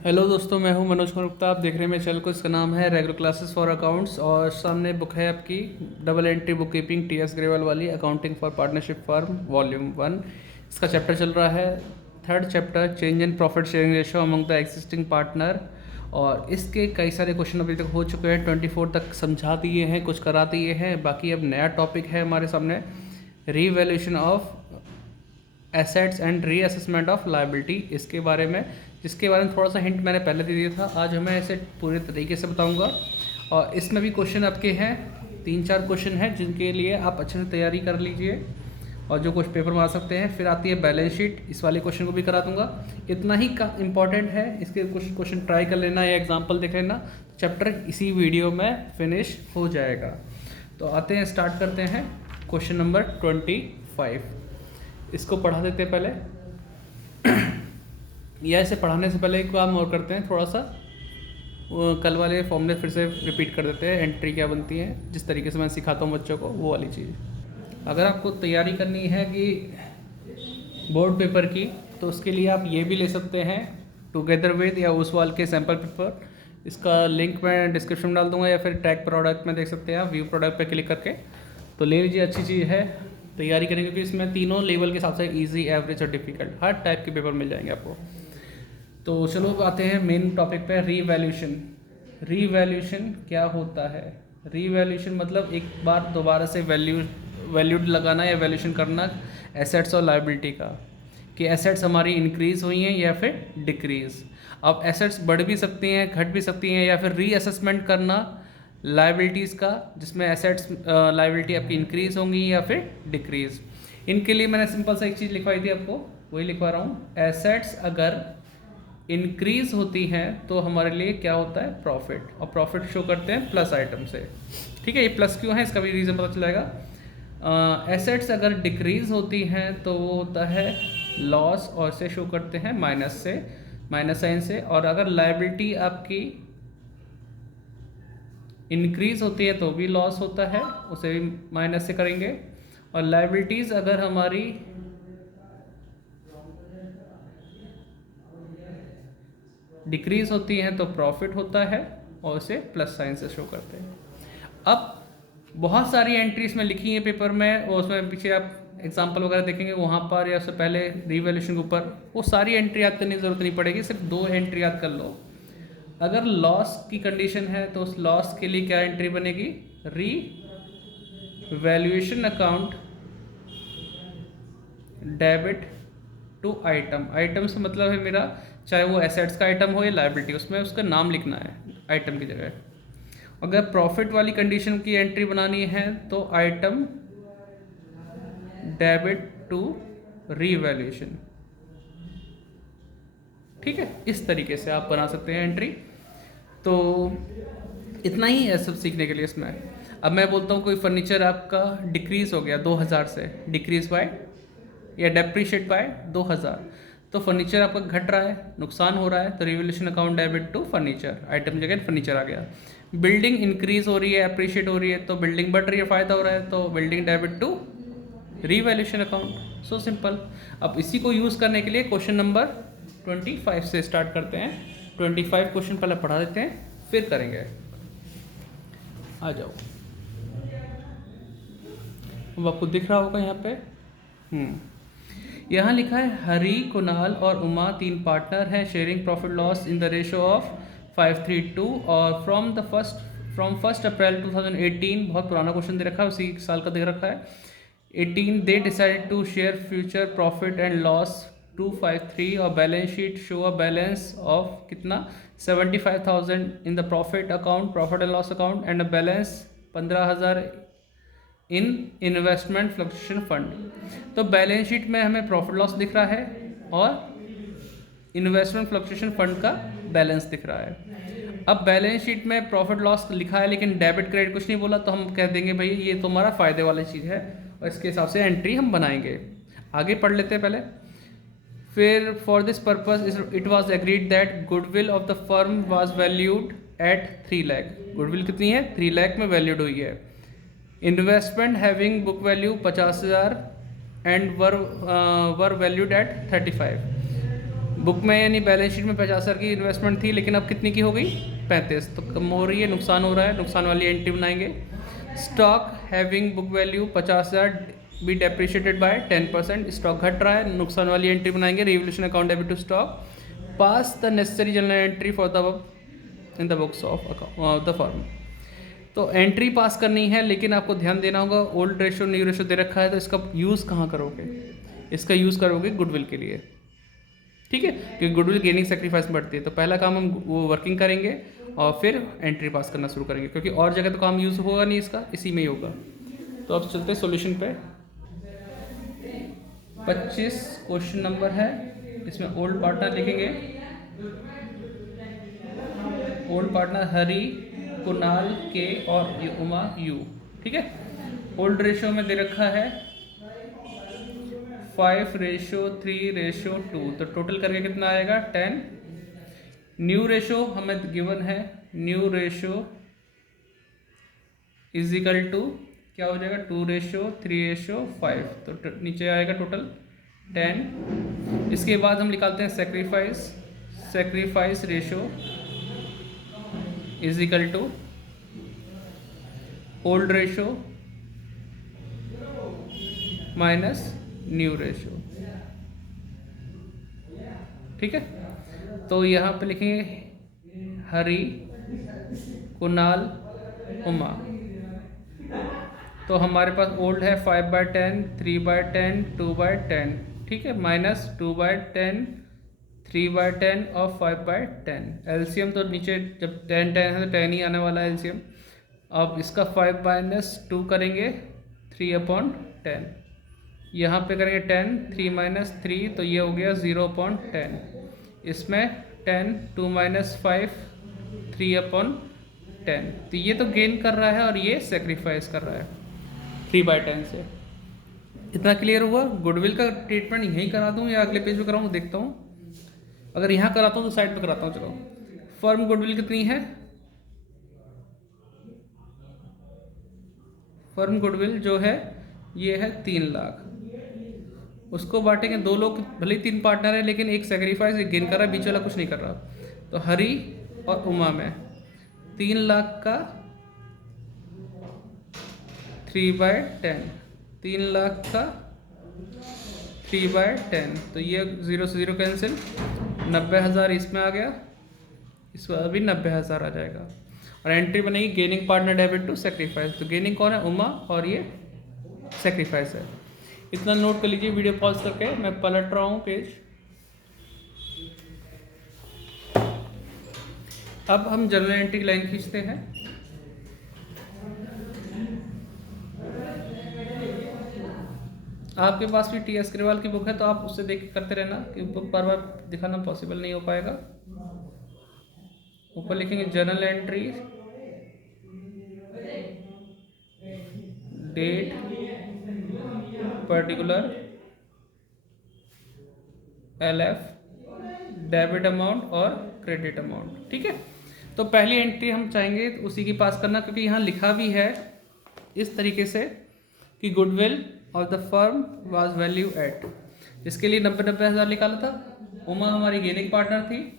Hello दोस्तों, मैं हूं मनोज कुमार गुप्ता। आप देख रहे हैं मेरे चैनल को। इसका नाम है रेगुलर क्लासेस फॉर अकाउंट्स और सामने बुक है आपकी double entry bookkeeping T S. Grewal वाली accounting for partnership firm volume 1। इसका चैप्टर चल रहा है third chapter, change in profit sharing ratio among the existing partner. और इसके कई सारे क्वेश्चन अभी तक हो चुके हैं, 24 तक समझा दिए हैं, कुछ करा दिए हैं। बाकी अब नया टॉपिक है हमारे सामने, revaluation of assets and reassessment of liability, इसके बारे में, जिसके बारे में थोड़ा सा हिंट मैंने पहले दे दिया था। आज मैं इसे पूरे तरीके से बताऊंगा और इसमें भी क्वेश्चन आपके हैं, 3-4 क्वेश्चन हैं जिनके लिए आप अच्छे से तैयारी कर लीजिए और जो कुछ पेपर में आ सकते हैं। फिर आती है बैलेंस शीट, इस वाले क्वेश्चन को भी करा दूंगा। इतना ही का इम्पॉर्टेंट है, इसके कुछ क्वेश्चन ट्राई कर लेना या एग्जाम्पल देख लेना, चैप्टर इसी वीडियो में फिनिश हो जाएगा। तो आते हैं, स्टार्ट करते हैं क्वेश्चन नंबर 25। इसको पढ़ा देते हैं पहले या इसे पढ़ाने से पहले एक काम और करते हैं, थोड़ा सा कल वाले फॉर्मूले फिर से रिपीट कर देते हैं। एंट्री क्या बनती है, जिस तरीके से मैं सिखाता हूँ बच्चों को, वो वाली चीज़। अगर आपको तैयारी करनी है कि बोर्ड पेपर की, तो उसके लिए आप ये भी ले सकते हैं, टुगेदर विद या ओसवाल के सैम्पल पेपर। इसका लिंक मैं डिस्क्रिप्शन में डाल दूँगा या फिर टैग प्रोडक्ट में देख सकते हैं आप, व्यू प्रोडक्ट पर क्लिक करके। तो ले लीजिए, अच्छी चीज़ है, तैयारी करेंगे क्योंकि इसमें तीनों लेवल के हिसाब से इजी, एवरेज और डिफ़िकल्ट हर टाइप के पेपर मिल जाएंगे आपको। तो चलो आते हैं मेन टॉपिक पे, रीवैल्यूएशन। रीवैल्यूएशन क्या होता है? रीवैल्यूएशन मतलब एक बार दोबारा से वैल्यूड लगाना या वैल्यूएशन करना एसेट्स और लायबिलिटी का, कि एसेट्स हमारी इंक्रीज़ हुई हैं या फिर डिक्रीज़। अब एसेट्स बढ़ भी सकती हैं, घट भी सकती हैं, या फिर रीअसेसमेंट करना लायबिलिटीज़ का, जिसमें एसेट्स लायबिलिटी आपकी इंक्रीज़ होंगी या फिर डिक्रीज़। इनके लिए मैंने सिंपल सा एक चीज़ लिखवाई थी आपको, वही लिखवा रहा हूँ। एसेट्स अगर इंक्रीज़ होती हैं तो हमारे लिए क्या होता है? प्रॉफिट। और प्रॉफिट शो करते हैं प्लस आइटम से। ठीक है, ये प्लस क्यों है इसका भी रीज़न पता चल जाएगा। एसेट्स अगर डिक्रीज़ होती हैं तो वो होता है लॉस, और इसे शो करते हैं माइनस से, माइनस साइन से। और अगर लायबिलिटी आपकी इंक्रीज़ होती है तो भी लॉस होता है, उसे भी माइनस से करेंगे। और लायबिलिटीज़ अगर हमारी डिक्रीज़ होती हैं तो प्रॉफिट होता है, और उसे प्लस साइन से शो करते हैं। अब बहुत सारी एंट्रीज में लिखी हैं पेपर में, और उसमें पीछे आप एग्जाम्पल वगैरह देखेंगे वहाँ पर, या उससे पहले रीवैल्यूएशन के ऊपर वो सारी एंट्री याद करने की ज़रूरत नहीं पड़ेगी, सिर्फ 2 एंट्री याद कर लो। अगर लॉस की कंडीशन है तो उस लॉस के लिए क्या एंट्री बनेगी? Revaluation account debit to item. Item से मतलब है मेरा, चाहे वो एसेट्स का आइटम हो या लायबिलिटी, उसमें उसका नाम लिखना है आइटम की जगह। अगर प्रॉफिट वाली कंडीशन की एंट्री बनानी है तो आइटम डेबिट टू रीवैल्यूएशन। ठीक है, इस तरीके से आप बना सकते हैं एंट्री। तो इतना ही है सब सीखने के लिए इसमें। अब मैं बोलता हूँ कोई फर्नीचर आपका डिक्रीज़ हो गया 2000 से, डिक्रीज़ बाय या डेप्रीशिएट बाय 2000, तो फर्नीचर आपका घट रहा है, नुकसान हो रहा है, तो revaluation account debit to furniture, item जगह फर्नीचर आ गया। बिल्डिंग इंक्रीज हो रही है, अप्रिशिएट हो रही है, तो बिल्डिंग बढ़ रही है, फ़ायदा हो रहा है, तो building debit to revaluation account. So simple. अब इसी को यूज़ करने के लिए क्वेश्चन नंबर 25 से स्टार्ट करते हैं। 25 क्वेश्चन पहले पढ़ा देते हैं, फिर करेंगे। आ जाओ, अब आपको दिख रहा होगा यहाँ पे। यहाँ लिखा है हरी, कुणाल और उमा 3 पार्टनर हैं, sharing profit loss in the ratio of 5:3:2, और फ्रॉम 1 अप्रैल 2018, बहुत पुराना क्वेश्चन दे रखा है, उसी साल का दे रखा है, 18 they decided to share future profit and loss 253, और balance sheet show a balance of कितना? 75,000 in the profit account, profit and loss account, and a balance 15,000 in investment fluctuation fund. तो बैलेंस शीट में हमें profit loss दिख रहा है और investment fluctuation fund का बैलेंस दिख रहा है। अब बैलेंस शीट में प्रॉफिट लॉस लिखा है लेकिन डेबिट क्रेडिट कुछ नहीं बोला, तो हम कह देंगे भाई ये तो हमारा फ़ायदे वाली चीज़ है, और इसके हिसाब से एंट्री हम बनाएंगे। आगे पढ़ लेते हैं पहले। फिर for this purpose it was agreed that goodwill of the firm was valued at 3 lakh. Goodwill कितनी है? 3 लाख में वैल्यूड हुई है। Investment having book value 50,000 and were valued at 35। Book में यानी बैलेंस शीट में 50,000 की इन्वेस्टमेंट थी, लेकिन अब कितनी की हो गई 35, तो कम हो रही है, नुकसान हो रहा है, नुकसान वाली एंट्री बनाएंगे। Stock having book value 50,000 be depreciated by 10%, stock घट रहा है, नुकसान वाली एंट्री बनाएंगे। Revaluation account debit to stock, pass the necessary journal entry for the in the books of the firm. तो एंट्री पास करनी है, लेकिन आपको ध्यान देना होगा ओल्ड रेशो न्यू रेशो दे रखा है, तो इसका यूज़ कहाँ करोगे? इसका यूज़ करोगे गुडविल के लिए, ठीक है, क्योंकि गुडविल गेनिंग सेक्रीफाइस में बढ़ती है। तो पहला काम हम वो वर्किंग करेंगे और फिर एंट्री पास करना शुरू करेंगे, क्योंकि और जगह तो काम यूज़ होगा नहीं इसका, इसी में ही होगा। तो अब चलते हैं सॉल्यूशन पे। 25 क्वेश्चन नंबर है, इसमें ओल्ड पार्टनर लिखेंगे। ओल्ड पार्टनर हरी, कुणाल के और उमा यू, ठीक है। ओल्ड रेशो में दे रखा है 5:3:2, तो टोटल करके कितना आएगा 10। न्यू रेशो हमें गिवन है, new ratio is equal to क्या हो जाएगा 2:3:5, तो नीचे आएगा टोटल 10। इसके बाद हम निकालते हैं sacrifice ratio is equal to old ratio minus new ratio, ठीक है। तो यहाँ पे लिखेंगे हरी, कुणाल, उमा। तो हमारे पास ओल्ड है 5/10, 3/10, 2/10, ठीक है, माइनस 2/10, 3/10 और 5/10। एलसीएम तो नीचे जब 10 10 है तो 10 ही आने वाला है एलसीएम। अब इसका 5-2 करेंगे 3/10, यहाँ पे करेंगे 10, 3-3, तो ये हो गया 0/10। इसमें 10, 2-5, 3/10, तो ये तो गेन कर रहा है और ये सेक्रीफाइस कर रहा है 3/10 से। इतना क्लियर हुआ? गुडविल का ट्रीटमेंट यहीं करा दूँ या अगले पेज पे कराऊँ, देखता हूँ। अगर यहाँ कराता हूँ तो साइड पे कराता हूँ। चलो, फर्म गुडविल कितनी है? फर्म गुडविल जो है ये है 3 लाख। उसको बांटेंगे 2 लोग, भले ही 3 पार्टनर है, लेकिन एक सेक्रीफाइस एक गेन कर रहा है, बीच वाला कुछ नहीं कर रहा। तो हरी और उमा में 3 लाख का 3/10, 3 लाख का 3/10, तो ये 0 से 0 कैंसिल, 90,000 इसमें आ गया, इसमें अभी 90,000 आ जाएगा। और एंट्री बनेगी gaining partner debit to sacrifice. तो गेनिंग कौन है? उमा, और ये सेक्रीफाइस है। इतना नोट कर लीजिए वीडियो पॉज करके। मैं पलट रहा हूँ पेज। अब हम जर्नल एंट्री की लाइन खींचते हैं। आपके पास भी टीएस ग्रेवाल की बुक है तो आप उससे देख के करते रहना, कि बुक बार बार दिखाना पॉसिबल नहीं हो पाएगा। ऊपर लिखेंगे journal entry, date, particular, LF, debit amount और क्रेडिट अमाउंट, ठीक है। तो पहली एंट्री हम चाहेंगे तो उसी की पास करना, क्योंकि यहाँ लिखा भी है इस तरीके से कि goodwill of the firm was value at, जिसके लिए 90,000 निकाला था। उमा हमारी गेनिंग पार्टनर थी,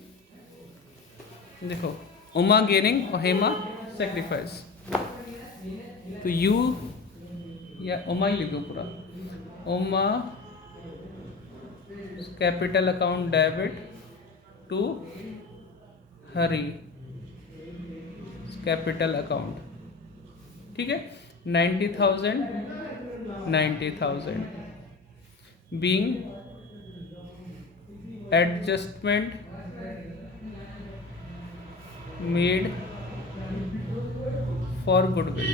देखो उमा गेनिंग और हेमा सेक्रीफाइस। तो यू या उमा ही लिख दो पूरा, Uma capital account debit to Hari capital account, ठीक है। 90,000 being adjustment made for goodwill,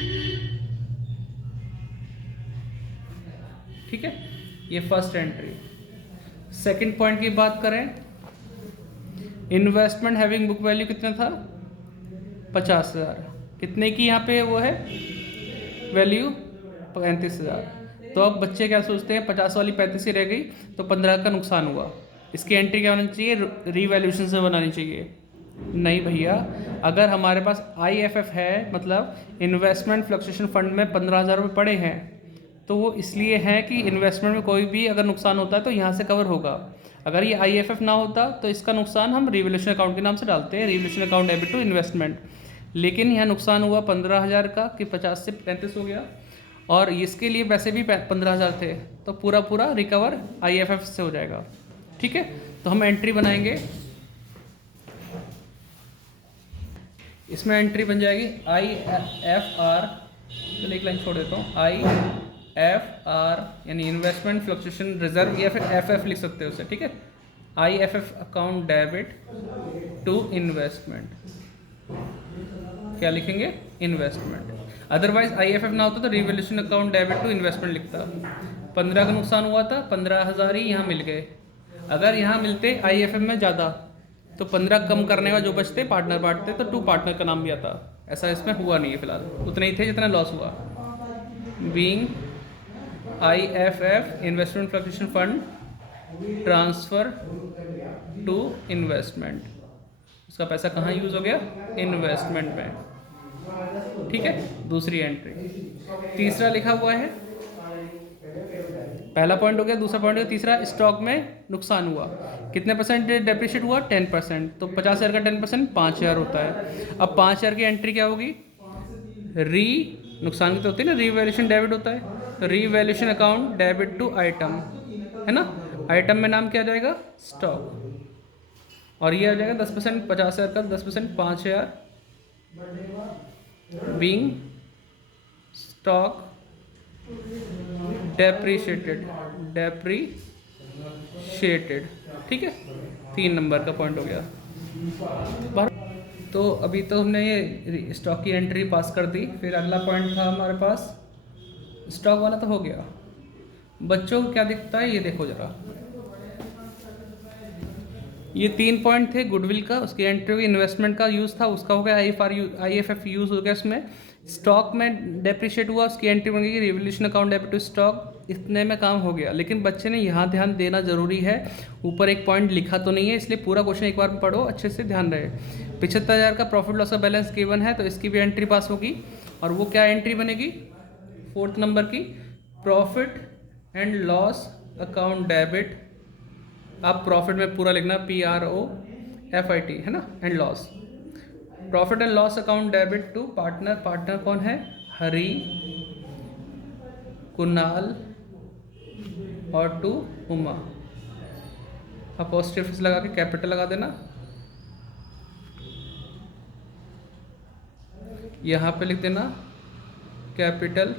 ठीक है। ये फर्स्ट एंट्री। सेकंड पॉइंट की बात करें, इन्वेस्टमेंट हैविंग बुक वैल्यू कितना था? 50,000। कितने की यहाँ पे वो है वैल्यू? 35,000। तो अब बच्चे क्या सोचते हैं, 50 वाली 35 ही रह गई तो 15 का नुकसान हुआ, इसकी एंट्री क्या होनी चाहिए? रीवैल्यूएशन से बनानी चाहिए। नहीं भैया, अगर हमारे पास IFF है, मतलब इन्वेस्टमेंट फ्लक्चुएशन फंड में 15,000 रुपये पड़े हैं, तो वो इसलिए है कि इन्वेस्टमेंट में कोई भी अगर नुकसान होता है तो यहाँ से कवर होगा। अगर ये IFF ना होता तो इसका नुकसान हम रिवोल्यूशन अकाउंट के नाम से डालते हैं, revaluation account debit to investment. लेकिन यहाँ नुकसान हुआ 15,000 का कि 50 से 35 हो गया, और इसके लिए वैसे भी 15,000 थे, तो पूरा पूरा रिकवर IFF से हो जाएगा। ठीक है, तो हम एंट्री बनाएंगे, इसमें एंट्री बन जाएगी IFR, चलिए एक लाइन छोड़ देता हूँ, IFR यानी इन्वेस्टमेंट फ्लक्चुएशन रिजर्व, या फिर FF लिख सकते हो उसे। ठीक है, IFF account debit to investment, क्या लिखेंगे, इन्वेस्टमेंट। अदरवाइज IFF ना होता तो revaluation account debit to investment लिखता। 15 का नुकसान हुआ था, 15,000 ही यहाँ मिल गए। अगर यहाँ मिलते IFF में ज़्यादा तो 15 कम करने का जो बचते पार्टनर बांटते तो 2 पार्टनर का नाम भी आता। ऐसा इसमें हुआ नहीं है फिलहाल, उतने ही थे जितना लॉस हुआ। Being IFF investment fluctuation fund transfer to investment, उसका पैसा कहाँ यूज़ हो गया, इन्वेस्टमेंट में। ठीक है, दूसरी एंट्री। तीसरा लिखा हुआ है, पहला पॉइंट हो गया, दूसरा पॉइंट हो गया, तीसरा स्टॉक में नुकसान हुआ, कितने परसेंट डेप्रिशिएट हुआ, 10%, तो 50,000 का 10% 5,000 होता है। अब 5,000 की एंट्री क्या होगी, नुकसान की तो होती है ना, रीवैल्यूएशन डेबिट होता है, तो revaluation account debit to item, है ना, आइटम में नाम क्या आ जाएगा, स्टॉक, और ये आ जाएगा 10%, 50,000 का 10% 5,000, बीइंग स्टॉक डेप्रीशिएटेड, ठीक है, 3 नंबर का पॉइंट हो गया। तो अभी तो हमने ये स्टॉक की एंट्री पास कर दी, फिर अगला पॉइंट था हमारे पास, स्टॉक वाला तो हो गया। बच्चों को क्या दिखता है ये देखो जरा, ये 3 पॉइंट थे, गुडविल का, उसकी एंट्री, इन्वेस्टमेंट का यूज़ था, उसका हो गया, IFF यूज़ हो गया उसमें, स्टॉक में डेप्रिशिएट हुआ, उसकी एंट्री बन गई revaluation account debit to stock, इतने में काम हो गया। लेकिन बच्चे ने यहाँ ध्यान देना जरूरी है, ऊपर एक पॉइंट लिखा तो नहीं है, इसलिए पूरा क्वेश्चन एक बार पढ़ो, अच्छे से ध्यान रहे। 75,000 का प्रॉफिट लॉस का बैलेंस गिवन है, तो इसकी भी एंट्री पास होगी, और वो क्या एंट्री बनेगी, 4th नंबर की, profit and loss account debit, आप प्रॉफिट में पूरा लिखना PROFIT, है ना, and loss, profit and loss account debit to partner, partner कौन है, हरी, कुणाल और टू उमा, अपोस्ट्रोफिस लगा के कैपिटल लगा देना, यहाँ पे लिख देना कैपिटल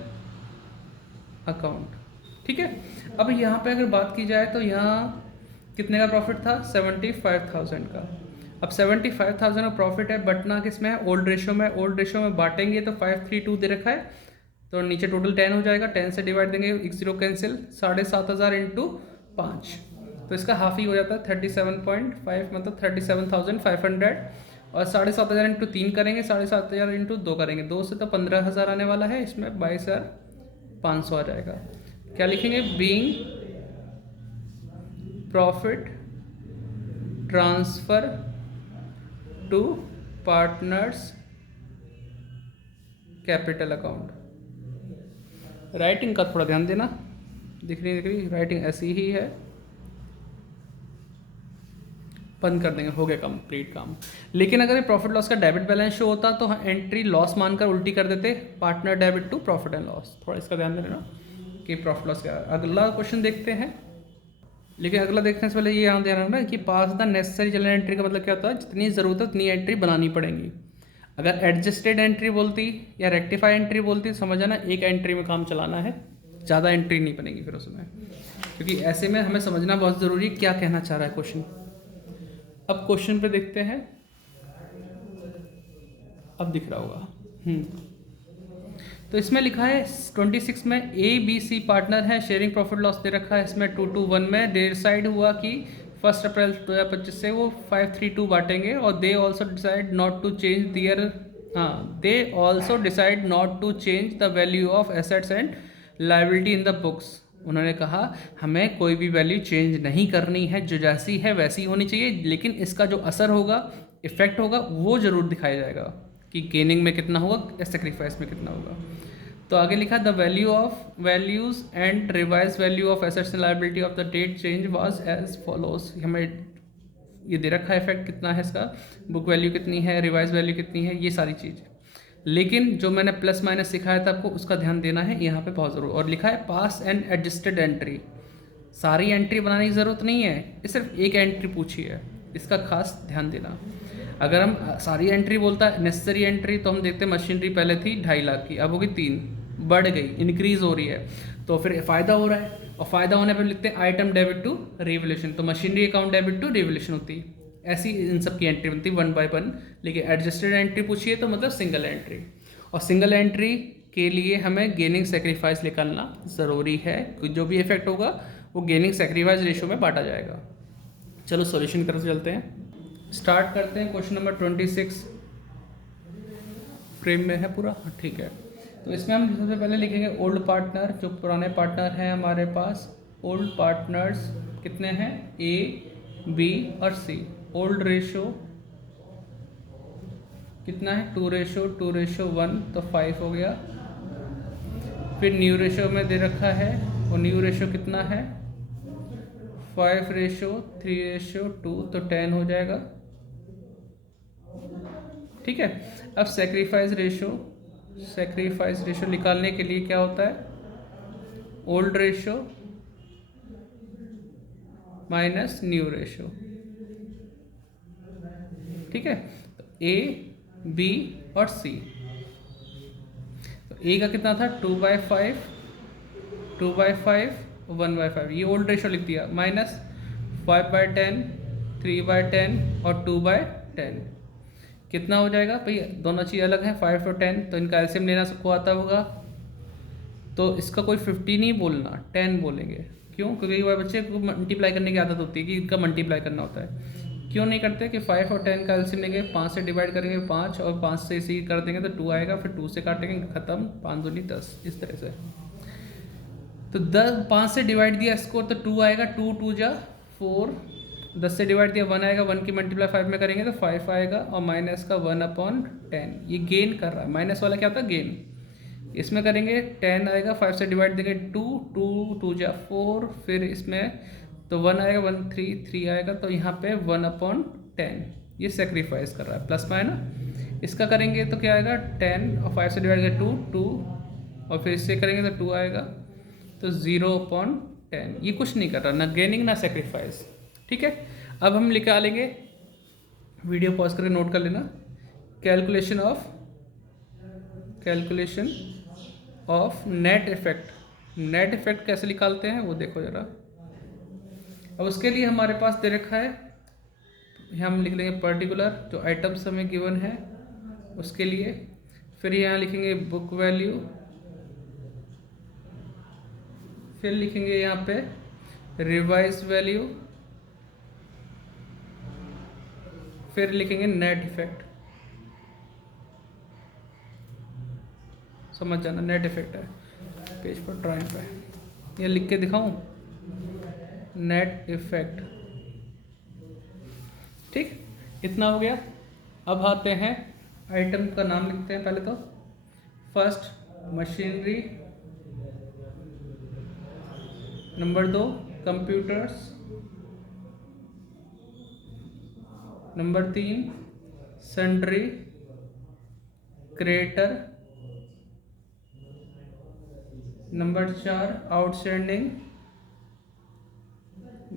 अकाउंट। ठीक है, अब यहाँ पे अगर बात की जाए तो यहाँ कितने का प्रॉफिट था, 75,000 का। अब 75,000 का प्रॉफिट है, बटना किस में है, ओल्ड रेशो में, ओल्ड रेशो में बांटेंगे तो 532 दे रखा है, तो नीचे टोटल 10 हो जाएगा, 10 से डिवाइड देंगे, 1 0 कैंसिल, 7,500 इंटू 5, तो इसका हाफ ही हो जाता है 37.5, मतलब 37,500, और 7,500 इंटू 3 करेंगे, 7,500 इंटू 2 करेंगे, 2 से तो 15,000 आने वाला है, इसमें 22,500 आ जाएगा। क्या लिखेंगे, being profit transfer to partners capital account. Writing का थोड़ा ध्यान देना, दिख रही राइटिंग ऐसी ही है, बंद कर देंगे, हो गया कंप्लीट काम। लेकिन अगर प्रॉफिट लॉस का डेबिट बैलेंस शो होता तो एंट्री लॉस मानकर उल्टी कर देते, partner debit to profit and loss, थोड़ा इसका ध्यान देना कि प्रॉफिट लॉस क्या है। अगला क्वेश्चन देखते हैं, लेकिन अगला देखने से पहले ये यहाँ ध्यान रखना कि पास द नेसेसरी जनरल एंट्री का मतलब क्या होता है, जितनी ज़रूरत है उतनी एंट्री बनानी पड़ेगी। अगर एडजस्टेड एंट्री बोलती या रेक्टिफाई एंट्री बोलती, समझ आना एक एंट्री में काम चलाना है, ज़्यादा एंट्री नहीं बनेगी फिर उसमें, क्योंकि ऐसे में हमें समझना बहुत ज़रूरी क्या कहना चाह रहा है क्वेश्चन। अब क्वेश्चन पे देखते हैं, अब दिख रहा होगा, तो इसमें लिखा है 26 में ABC पार्टनर है, शेयरिंग प्रॉफिट लॉस दे रखा है, इसमें 2-2-1 में डिसाइड हुआ कि 1 अप्रैल 2025 से वो 5-3-2 बांटेंगे, और they also decide not to change the value of assets and liability in the books. उन्होंने कहा हमें कोई भी वैल्यू चेंज नहीं करनी है, जो जैसी है वैसी होनी चाहिए, लेकिन इसका जो असर होगा, इफेक्ट होगा, वो जरूर दिखाया जाएगा कि गेनिंग में कितना होगा, सेक्रीफाइस में कितना होगा। तो आगे लिखा the values and revise value of assets and liability of the date change was as follows. हमें ये दे रखा है इफेक्ट कितना है इसका, बुक वैल्यू कितनी है, रिवाइज वैल्यू कितनी है, ये सारी चीज़। लेकिन जो मैंने प्लस माइनस सिखाया था आपको उसका ध्यान देना है यहाँ पे बहुत ज़रूर। और लिखा है पास एंड एडजस्टेड एंट्री, सारी एंट्री बनाने की ज़रूरत नहीं है, ये सिर्फ एक एंट्री पूछी है, इसका खास ध्यान देना। अगर हम सारी एंट्री बोलता है नेसेसरी एंट्री, तो हम देखते हैं मशीनरी पहले थी 2.5 लाख की, अब होगी 3, बढ़ गई, इंक्रीज हो रही है, तो फिर फ़ायदा हो रहा है। और फ़ायदा होने पर लिखते हैं आइटम डेबिट टू रिवोल्यूशन, तो machinery account debit to revolution होती है। ऐसी इन सब की एंट्री बनती है 1 by 1। लेकिन एडजस्टेड एंट्री पूछिए तो मतलब सिंगल एंट्री, और सिंगल एंट्री के लिए हमें गेनिंग सेक्रीफाइस निकालना ज़रूरी है, जो भी इफेक्ट होगा वो गेनिंग सेक्रीफाइस रेशियो में बांटा जाएगा। चलो सॉल्यूशन करते चलते हैं, स्टार्ट करते हैं। क्वेश्चन नंबर 26 फ्रेम में है पूरा, ठीक है। तो इसमें हम सबसे पहले लिखेंगे ओल्ड पार्टनर, जो पुराने पार्टनर हैं हमारे पास। ओल्ड पार्टनर्स कितने हैं, ए, बी और सी। ओल्ड रेशो कितना है, 2:1, तो 5 हो गया। फिर न्यू रेशो में दे रखा है, और न्यू रेशो कितना है, 5:3:2, तो 10 हो जाएगा, ठीक है। अब सेक्रीफाइस रेशो निकालने के लिए क्या होता है, old ratio minus new ratio, ठीक है। तो ए, बी और सी। तो ए का कितना था, 2/5, 2/5, 1/5, ये ओल्ड रेशो लिख दिया, माइनस 5/10, 3/10 और 2/10। कितना हो जाएगा भाई, दोनों चीज़ अलग हैं, 5 और 10, तो इनका एलसीएम लेना सबको आता होगा। तो इसका कोई 50 नहीं बोलना, 10 बोलेंगे। क्यों, क्योंकि वह बच्चे को मल्टीप्लाई करने की आदत होती है कि इनका मल्टीप्लाई करना होता है। क्यों नहीं करते कि 5 और 10 का एलसीएम लेंगे, 5 से डिवाइड करेंगे 5, और 5 से इसी कर देंगे तो 2 आएगा, फिर 2 से काटेंगे, खत्म, 5 दूनी 10, इस तरह से। तो 5 से डिवाइड दिया इसको तो 2 आएगा, 2 2 जा 4, 10 से डिवाइड दिया 1 आएगा, 1 की मल्टीप्लाई 5 में करेंगे तो 5 आएगा, और माइनस का 1/10, ये गेन कर रहा है, माइनस वाला क्या होता है, गेन। इसमें करेंगे 10 आएगा, 5 से डिवाइड देंगे 2, 2 2 जा 4, फिर इसमें तो 1 आएगा, 1 3 आएगा, तो यहाँ पे 1/10, ये सेक्रीफाइस कर रहा है, प्लस में है ना। इसका करेंगे तो क्या आएगा, 10 और 5 से डिवाइड करेंगे 2 2, और फिर इससे करेंगे तो 2 आएगा, तो 0/10। ये कुछ नहीं कर रहा, ना गेनिंग ना सेक्रीफाइस, ठीक है। अब हम निकालेंगे, वीडियो पॉज करके नोट कर लेना, कैलकुलेशन ऑफ नेट इफेक्ट कैसे निकालते हैं वो देखो जरा। अब उसके लिए हमारे पास दे रखा है, हम लिख लेंगे पर्टिकुलर, जो आइटम्स हमें गिवन है उसके लिए। फिर यहाँ लिखेंगे बुक वैल्यू, फिर लिखेंगे यहाँ पे रिवाइज वैल्यू, फिर लिखेंगे नेट इफेक्ट। समझ जाना, नेट इफेक्ट है, पेज पर ड्राइंग पे ये लिख के दिखाऊं, नेट इफेक्ट, ठीक, इतना हो गया। अब आते हैं आइटम का नाम लिखते हैं पहले तो। First machinery, number 2 computers, number 3 sundry creator, number 4 outstanding,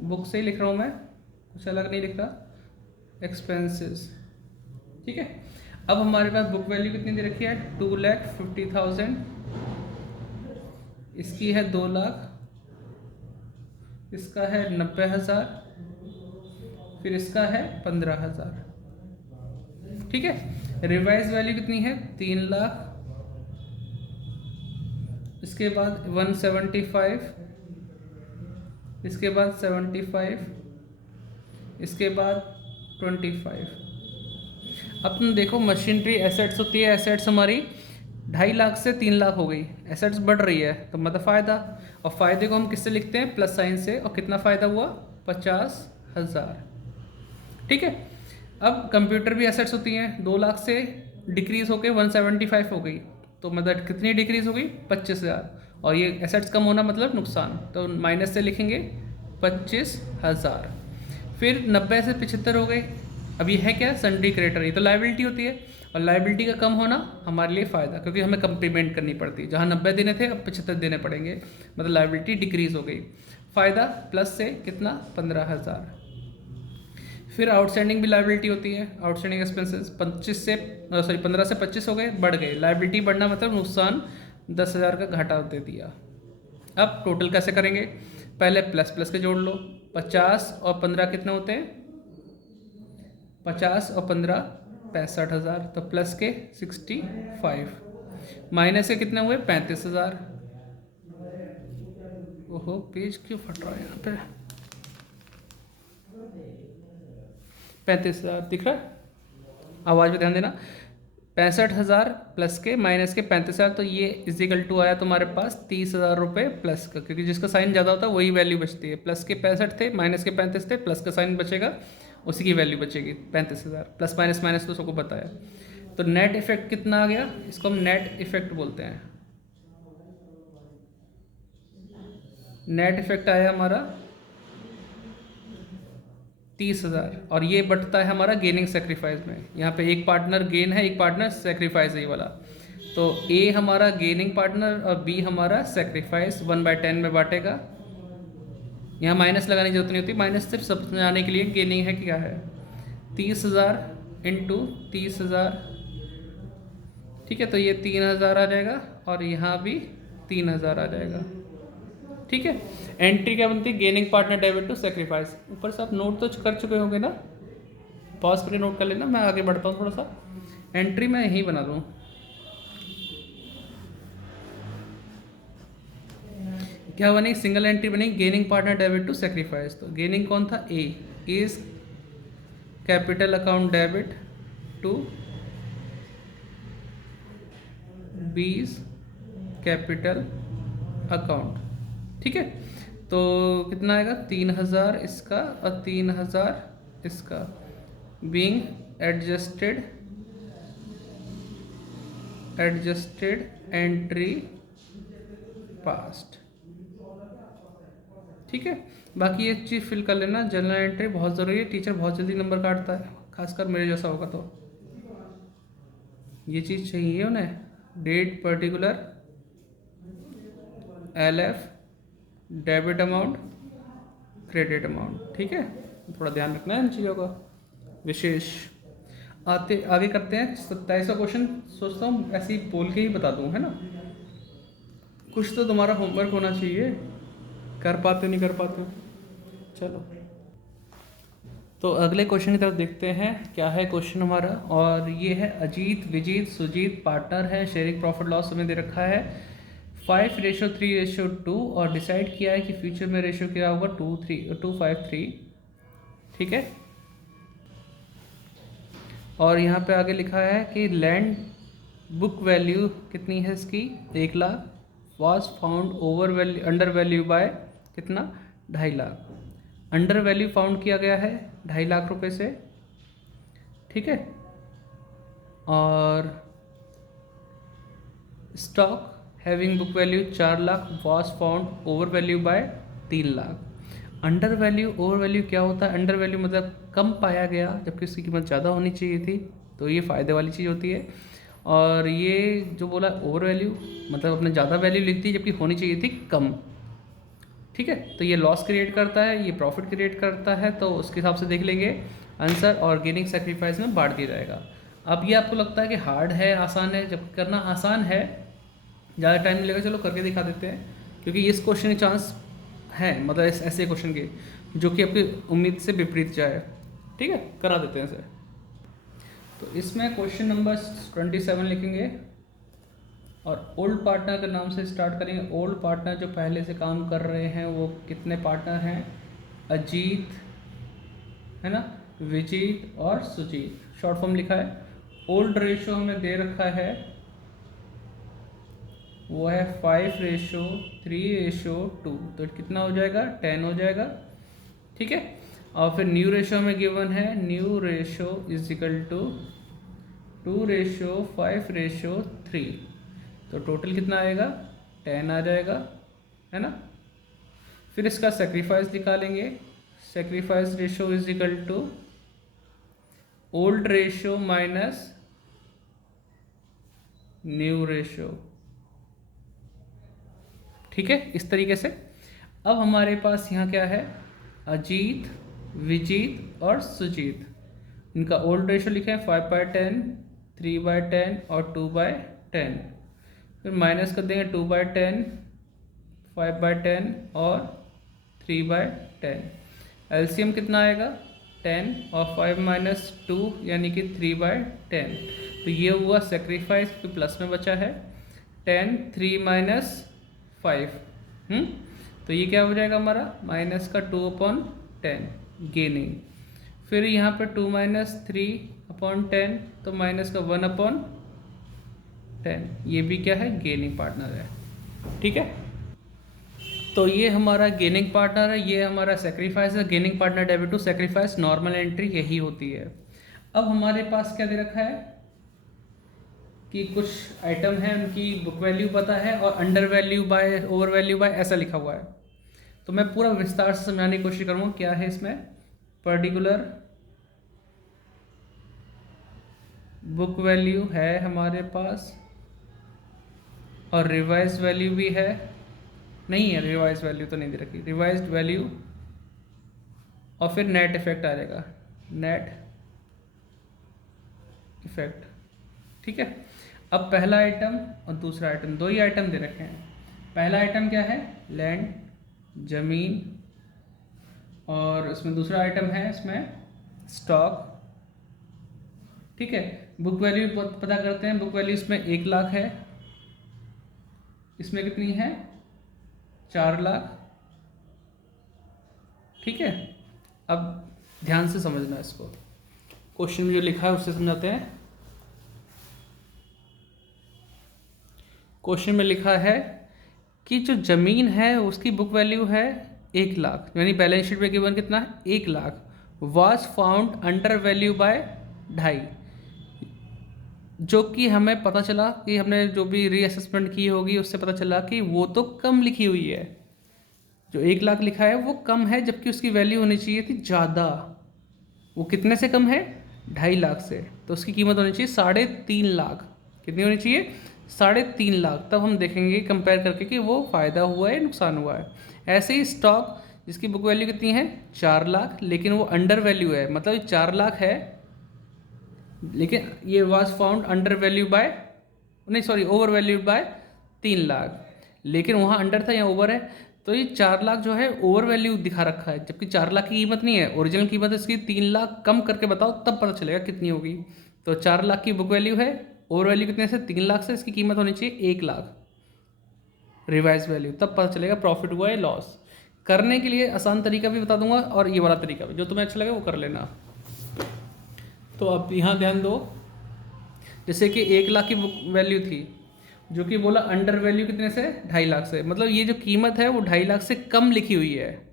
book से ही लिख रहा हूँ मैं, कुछ अलग नहीं लिख रहा, एक्सपेंसेस, ठीक है। अब हमारे पास बुक वैल्यू कितनी दे रखी है, 2,50,000, इसकी है 2 लाख, इसका है 90,000, फिर इसका है 15,000, ठीक है। रिवाइज वैल्यू कितनी है, 3 लाख, इसके बाद 175, इसके बाद 75, इसके बाद 25। अब तुम देखो मशीनरी एसेट्स होती है, एसेट्स हमारी 2.5 लाख से 3 लाख हो गई, एसेट्स बढ़ रही है तो मतलब फ़ायदा, और फ़ायदे को हम किससे लिखते हैं, प्लस साइन से, और कितना फ़ायदा हुआ, 50,000, ठीक है। अब कंप्यूटर भी एसेट्स होती हैं, 2 लाख से डिक्रीज होकर 175 हो गई, तो मतलब कितनी डिक्रीज होगी 25,000, और ये एसेट्स कम होना मतलब नुकसान, तो माइनस से लिखेंगे 25,000। फिर 90 से 75 हो गए। अब ये है क्या, सन्ड्री क्रेडिटर, ये तो लाइबिलिटी होती है, और लाइबिलिटी का कम होना हमारे लिए फ़ायदा, क्योंकि हमें कम पेमेंट करनी पड़ती है। जहाँ 90 देने थे अब 75 देने पड़ेंगे, मतलब लाइबिलिटी डिक्रीज़ हो गई। फ़ायदा प्लस से कितना 15,000। फिर आउटस्टैंडिंग भी लाइबिलिटी होती है, आउटस्टैंडिंग एक्सपेंसेस 15 से 25 हो गए, बढ़ गए। लाइबिलिटी बढ़ना मतलब नुकसान 10,000 का घाटा दे दिया। अब टोटल कैसे करेंगे, पहले प्लस प्लस के जोड़ लो। 50 और 15 कितने होते हैं, 50 और 15 65,000, तो प्लस के 65, माइनस के कितने हुए 35,000। ओहो पेज क्यों फट रहा है यहाँ पे, 35,000 दिख रहा है, आवाज़ पे ध्यान देना। 65,000 प्लस के माइनस के 35,000, तो ये इजिकल टू आया तुम्हारे पास 30,000 रुपये प्लस का, क्योंकि जिसका साइन ज़्यादा होता है वही वैल्यू बचती है। प्लस के 65 थे, माइनस के 35 थे, प्लस का साइन बचेगा, उसी की वैल्यू बचेगी 35,000। प्लस माइनस माइनस तो सबको पता है। तो नेट इफेक्ट कितना आ गया, इसको हम नेट इफेक्ट बोलते हैं। नेट इफेक्ट आया हमारा 30,000, और ये बढ़ता है हमारा गेनिंग सेक्रीफाइस में। यहाँ पे एक पार्टनर गेन है, एक पार्टनर सेक्रीफाइस है ये वाला। तो ए हमारा गेनिंग पार्टनर और बी हमारा सेक्रीफाइस 1/10 में बांटेगा। यहाँ माइनस लगाने की जरूरत नहीं होती, माइनस सिर्फ समझाने के लिए गेनिंग है क्या है। 30,000 इंटू 30,000, ठीक है, तो ये 3,000 आ जाएगा, और यहाँ भी 3,000 आ जाएगा। ठीक है, एंट्री क्या बनती है, gaining partner debit to sacrifice. ऊपर से आप नोट तो कर चुके होंगे ना, पॉज करके नोट कर लेना, मैं आगे बढ़ता हूँ थोड़ा सा। एंट्री मैं यहीं बना दूँ, क्या बनेगी, सिंगल एंट्री बनेगी, gaining partner debit to sacrifice. तो गेनिंग कौन था, A is capital account debit to B's capital account. ठीक है, तो कितना आएगा 3,000 इसका और 3,000 इसका, बीइंग एडजस्टेड एंट्री पास्ट। ठीक है, बाकी ये चीज़ फिल कर लेना, जनरल एंट्री बहुत ज़रूरी है, टीचर बहुत जल्दी नंबर काटता है, खासकर मेरे जैसा होगा तो ये चीज़ चाहिए उन्हें। Date particular, LF, debit amount, credit amount. ठीक है, थोड़ा ध्यान रखना है इन चीज़ों का विशेष। आगे करते हैं 27वां क्वेश्चन। सोचता हूँ ऐसे ही बोल के ही बता दूँ, है ना, कुछ तो तुम्हारा होमवर्क होना चाहिए, कर पाते नहीं कर पाते। चलो तो अगले क्वेश्चन की तरफ देखते हैं, क्या है क्वेश्चन हमारा। और ये है अजीत विजीत सुजीत पार्टनर है, शेयरिंग प्रॉफिट लॉस हमें दे रखा है 5:3:2, और डिसाइड किया है कि फ्यूचर में रेशियो क्या होगा 2:5:3। ठीक है, और यहाँ पे आगे लिखा है कि लैंड बुक वैल्यू कितनी है इसकी 1 lakh, was found under value bye कितना 2.5 लाख। अंडर वैल्यू फाउंड किया गया है 2.5 लाख रुपए से। ठीक है, और stock having book value 4 lakh, was found over value by 3 lakh. Under value over value क्या होता है, अंडर वैल्यू मतलब कम पाया गया जबकि उसकी कीमत ज़्यादा होनी चाहिए थी, तो ये फ़ायदे वाली चीज़ होती है। और ये जो बोला ओवर वैल्यू मतलब अपने ज़्यादा वैल्यू लिख दी जबकि होनी चाहिए थी कम। ठीक है, तो ये लॉस क्रिएट करता है, ये प्रॉफिट क्रिएट करता है, तो उसके हिसाब से देख लेंगे आंसर, और गेनिंग सेक्रीफाइस में बांट दिया जाएगा। अब ये आपको लगता है कि हार्ड है आसान है, जब करना आसान है ज़्यादा टाइम मिलेगा, चलो करके दिखा देते हैं, क्योंकि इस क्वेश्चन के चांस है, मतलब ऐसे क्वेश्चन के जो कि आपकी उम्मीद से विपरीत जाए। ठीक है, करा देते हैं इसे। तो इसमें क्वेश्चन नंबर 27 लिखेंगे, और ओल्ड पार्टनर के नाम से स्टार्ट करेंगे। ओल्ड पार्टनर जो पहले से काम कर रहे हैं वो कितने पार्टनर हैं, अजीत है ना, विजीत और सुजीत, शॉर्ट फॉर्म लिखा है। ओल्ड रेशो हमें दे रखा है वो है 5:3:2, तो कितना हो जाएगा 10 हो जाएगा। ठीक है, और फिर न्यू रेशो में गिवन है, new ratio is equal to 2:5:3। तो टोटल कितना आएगा 10 आ जाएगा, है ना। फिर इसका सेक्रीफाइस निकालेंगे। Sacrifice ratio is equal to old ratio minus new ratio, ठीक है, इस तरीके से। अब हमारे पास यहाँ क्या है, अजीत, विजीत और सुजीत, इनका ओल्ड रेशो लिखे हैं 5/10, 3/10 और 2/10। फिर माइनस कर देंगे 2/10, 5/10 और 3/10। एलसीएम कितना आएगा 10 और 5 माइनस 2 यानी कि 3/10। तो ये हुआ सेक्रीफाइस, तो प्लस में बचा है 10, 3 माइनस 5, तो ये क्या हो जाएगा हमारा माइनस का 2/10 गेनिंग। फिर यहाँ पे 2 माइनस 3/10 तो माइनस का 1/10, ये भी क्या है गेनिंग पार्टनर है, ठीक है। तो ये हमारा गेनिंग पार्टनर है, ये हमारा सेक्रीफाइस है। Gaining partner debit to sacrifice normal entry यही होती है। अब हमारे पास क्या दे रखा है कि कुछ आइटम है उनकी बुक वैल्यू पता है और under value bye over value bye ऐसा लिखा हुआ है। तो मैं पूरा विस्तार से समझाने की कोशिश करूँगा क्या है इसमें। पर्टिकुलर बुक वैल्यू है हमारे पास और रिवाइज वैल्यू भी है, नहीं है रिवाइज वैल्यू तो नहीं दे रखी, रिवाइज्ड वैल्यू और फिर नेट इफेक्ट आ जाएगा, नेट इफेक्ट, ठीक है। अब पहला आइटम और दूसरा आइटम, दो ही आइटम दे रखे हैं। पहला आइटम क्या है लैंड, जमीन, और इसमें दूसरा आइटम है इसमें स्टॉक, ठीक है। बुक वैल्यू पता करते हैं। बुक वैल्यू इसमें 1 लाख है, इसमें कितनी है 4 लाख, ठीक है। अब ध्यान से समझना इसको, क्वेश्चन में जो लिखा है उससे समझाते हैं। क्वेश्चन में लिखा है कि जो ज़मीन है उसकी बुक वैल्यू है 1 लाख, यानी बैलेंस शीट में गिवन कितना है 1 lakh, was found under value bye 2.5, जो कि हमें पता चला कि हमने जो भी रीअसेसमेंट की होगी उससे पता चला कि वो तो कम लिखी हुई है। जो 1 लाख लिखा है वो कम है, जबकि उसकी वैल्यू होनी चाहिए थी ज़्यादा। वो कितने से कम है 2.5 लाख से, तो उसकी कीमत होनी चाहिए 3.5 लाख। कितनी होनी चाहिए 3.5 लाख। तब हम देखेंगे कंपेयर करके कि वो फ़ायदा हुआ है नुकसान हुआ है। ऐसे ही स्टॉक जिसकी बुक वैल्यू कितनी है 4 लाख, लेकिन वो अंडर वैल्यू है, मतलब 4 लाख है लेकिन ये was found under value by, नहीं sorry over value by 3 lakh, लेकिन वहाँ अंडर था यहाँ ओवर है, तो ये 4 लाख जो है ओवर वैल्यू दिखा रखा है, जबकि 4 लाख की कीमत नहीं है, ओरिजिनल कीमत इसकी 3 लाख, कम करके बताओ तब पता चलेगा कितनी होगी। तो 4 लाख की बुक वैल्यू है, ओवर वैल्यू कितने से 3 लाख से, इसकी कीमत होनी चाहिए 1 लाख रिवाइज वैल्यू, तब पता चलेगा प्रॉफिट हुआ है लॉस। करने के लिए आसान तरीका भी बता दूंगा और ये वाला तरीका भी, जो तुम्हें अच्छा लगे वो कर लेना। तो अब यहाँ ध्यान दो, जैसे कि 1 लाख की बुक वैल्यू थी, जो कि बोला अंडर वैल्यू कितने से 2.5 लाख से, मतलब ये जो कीमत है वो 2.5 लाख से कम लिखी हुई है,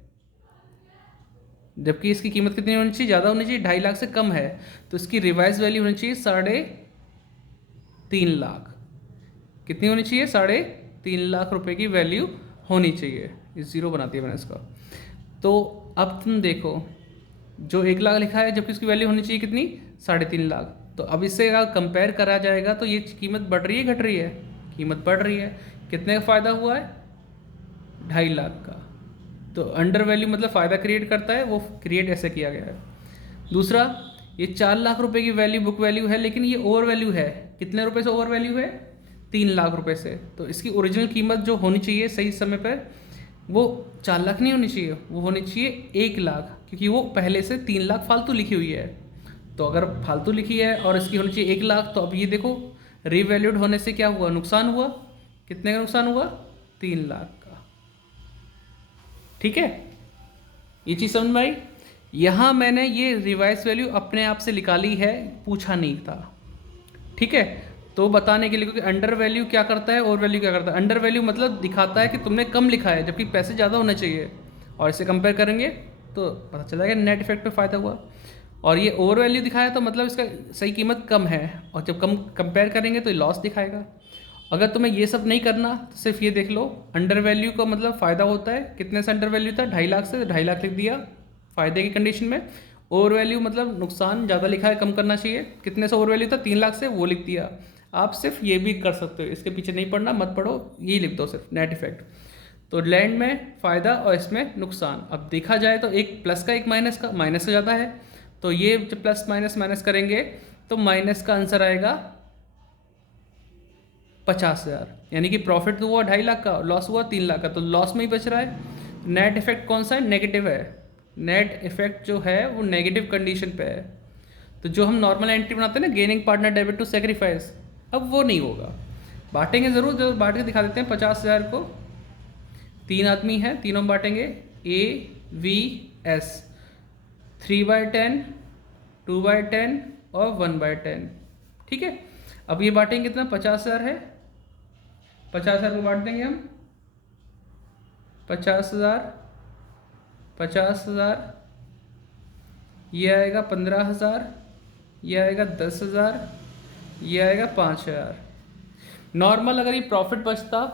जबकि इसकी कीमत कितनी होनी चाहिए ज़्यादा होनी चाहिए, 2.5 लाख से कम है, तो इसकी रिवाइज वैल्यू होनी चाहिए 3.5 लाख। कितनी होनी चाहिए 3.5 लाख रुपए की वैल्यू होनी चाहिए। इस जीरो बना दिया मैंने इसका। तो अब तुम देखो जो 1 लाख लिखा है, जबकि इसकी वैल्यू होनी चाहिए कितनी 3.5 लाख। तो अब इससे अगर कंपेयर करा जाएगा तो ये कीमत बढ़ रही है घट रही है, कीमत बढ़ रही है। कितने का फ़ायदा हुआ है 2.5 लाख का। तो अंडर वैल्यू मतलब फ़ायदा क्रिएट करता है, वो क्रिएट ऐसे किया गया है। दूसरा, ये 4 लाख रुपए की वैल्यू बुक वैल्यू है, लेकिन ये ओवर वैल्यू है, कितने रुपए से ओवर वैल्यू है 3 लाख रुपए से। तो इसकी ओरिजिनल कीमत जो होनी चाहिए सही समय पर वो 4 लाख नहीं होनी चाहिए, वो होनी चाहिए 1 लाख, क्योंकि वो पहले से 3 लाख फालतू लिखी हुई है। तो अगर फालतू लिखी है और इसकी होनी चाहिए 1 लाख, तो अब ये देखो रीवैल्यूड होने से क्या हुआ नुकसान हुआ। कितने का नुकसान हुआ 3 लाख का, ठीक है। ये चीज़ समझ में आई। यहाँ मैंने ये रिवाइज वैल्यू अपने आप से निकाली है, पूछा नहीं था, ठीक है। तो बताने के लिए, क्योंकि अंडर वैल्यू क्या करता है ओवर वैल्यू क्या करता है। अंडर वैल्यू मतलब दिखाता है कि तुमने कम लिखा है जबकि पैसे ज़्यादा होने चाहिए, और इसे कंपेयर करेंगे तो पता चला जाएगा नेट इफेक्ट पे फ़ायदा हुआ। और ये ओवर वैल्यू दिखाया तो मतलब इसका सही कीमत कम है, और जब कम कंपेयर करेंगे तो ये लॉस दिखाएगा। अगर तुम्हें ये सब नहीं करना तो सिर्फ ये देख लो, अंडर वैल्यू का मतलब फ़ायदा होता है, कितने से अंडर वैल्यू था, 2.5 लाख से, 2.5 लाख लिख दिया फ़ायदे की कंडीशन में। ओवर वैल्यू मतलब नुकसान ज़्यादा लिखा है, कम करना चाहिए, कितने से ओवर वैल्यू था, 3 लाख से, वो लिख दिया। आप सिर्फ ये भी कर सकते हो, इसके पीछे नहीं पढ़ना, मत पढ़ो, यही लिख दो सिर्फ नेट इफेक्ट। तो लैंड में फ़ायदा और इसमें नुकसान। अब देखा जाए तो एक प्लस का एक माइनस का, माइनस का ज़्यादा है, तो ये जब प्लस माइनस माइनस करेंगे तो माइनस का आंसर आएगा 50,000, यानी कि प्रॉफिट तो हुआ 2.5 लाख का, लॉस हुआ 3 लाख का, तो लॉस में ही बच रहा है। नेट इफेक्ट कौन सा है, नेगेटिव है। नेट इफेक्ट जो है वो नेगेटिव कंडीशन पे है। तो जो हम नॉर्मल एंट्री बनाते हैं ना, gaining partner debit to sacrifice, अब वो नहीं होगा। बांटेंगे ज़रूर, जो बांट के दिखा देते हैं 50,000 को। 3 आदमी हैं, तीनों में बांटेंगे, AVS 3/10, 2/10 और 1/10। ठीक है, अब ये बांटेंगे कितना, 50,000 है, 50,000 को बांट देंगे हम, 50,000, 50,000, ये आएगा 15,000, ये आएगा 10,000, ये आएगा 5,000। नॉर्मल अगर ये प्रॉफिट बचता,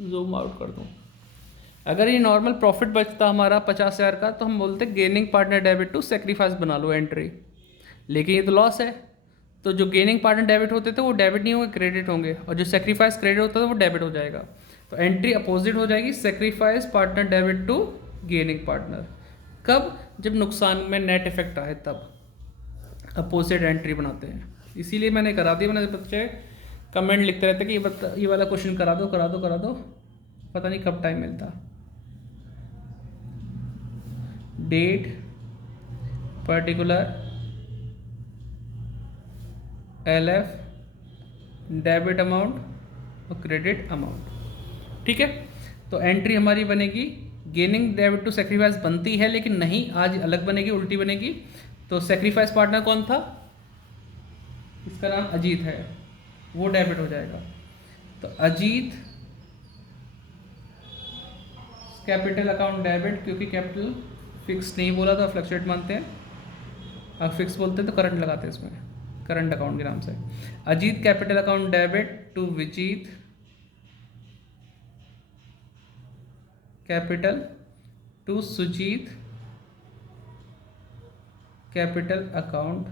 जूम आउट कर दूँ, अगर ये नॉर्मल प्रॉफिट बचता हमारा 50,000 का, तो हम बोलते gaining partner debit to sacrifice बना लो एंट्री। लेकिन ये तो लॉस है, तो जो गेनिंग पार्टनर डेबिट होते थे वो डेबिट नहीं होंगे, क्रेडिट होंगे, और जो सेक्रीफाइस क्रेडिट होता था वो डेबिट हो जाएगा। तो एंट्री अपोजिट हो जाएगी, sacrifice partner debit to gaining partner. कब, जब नुकसान में नेट इफेक्ट आए तब अपोजिट एंट्री बनाते हैं। इसीलिए मैंने करा दिया, मैंने बच्चे कमेंट लिखते रहते कि ये वाला क्वेश्चन करा दो करा दो करा दो, पता नहीं कब टाइम मिलता। Date, particular, LF, debit amount और क्रेडिट अमाउंट। ठीक है, तो एंट्री हमारी बनेगी, गेनिंग डेबिट टू सेक्रीफाइस बनती है, लेकिन नहीं, आज अलग बनेगी, उल्टी बनेगी। तो सेक्रीफाइस पार्टनर कौन था, इसका नाम अजीत है, वो डेबिट हो जाएगा। तो अजीत कैपिटल अकाउंट डेबिट, क्योंकि कैपिटल फिक्स नहीं बोला था, फ्लक्चुएट मानते हैं, अब फिक्स बोलते हैं तो करंट लगाते हैं इसमें, करंट अकाउंट के नाम से। Ajit capital account debit to Vijit capital to Sujit capital account.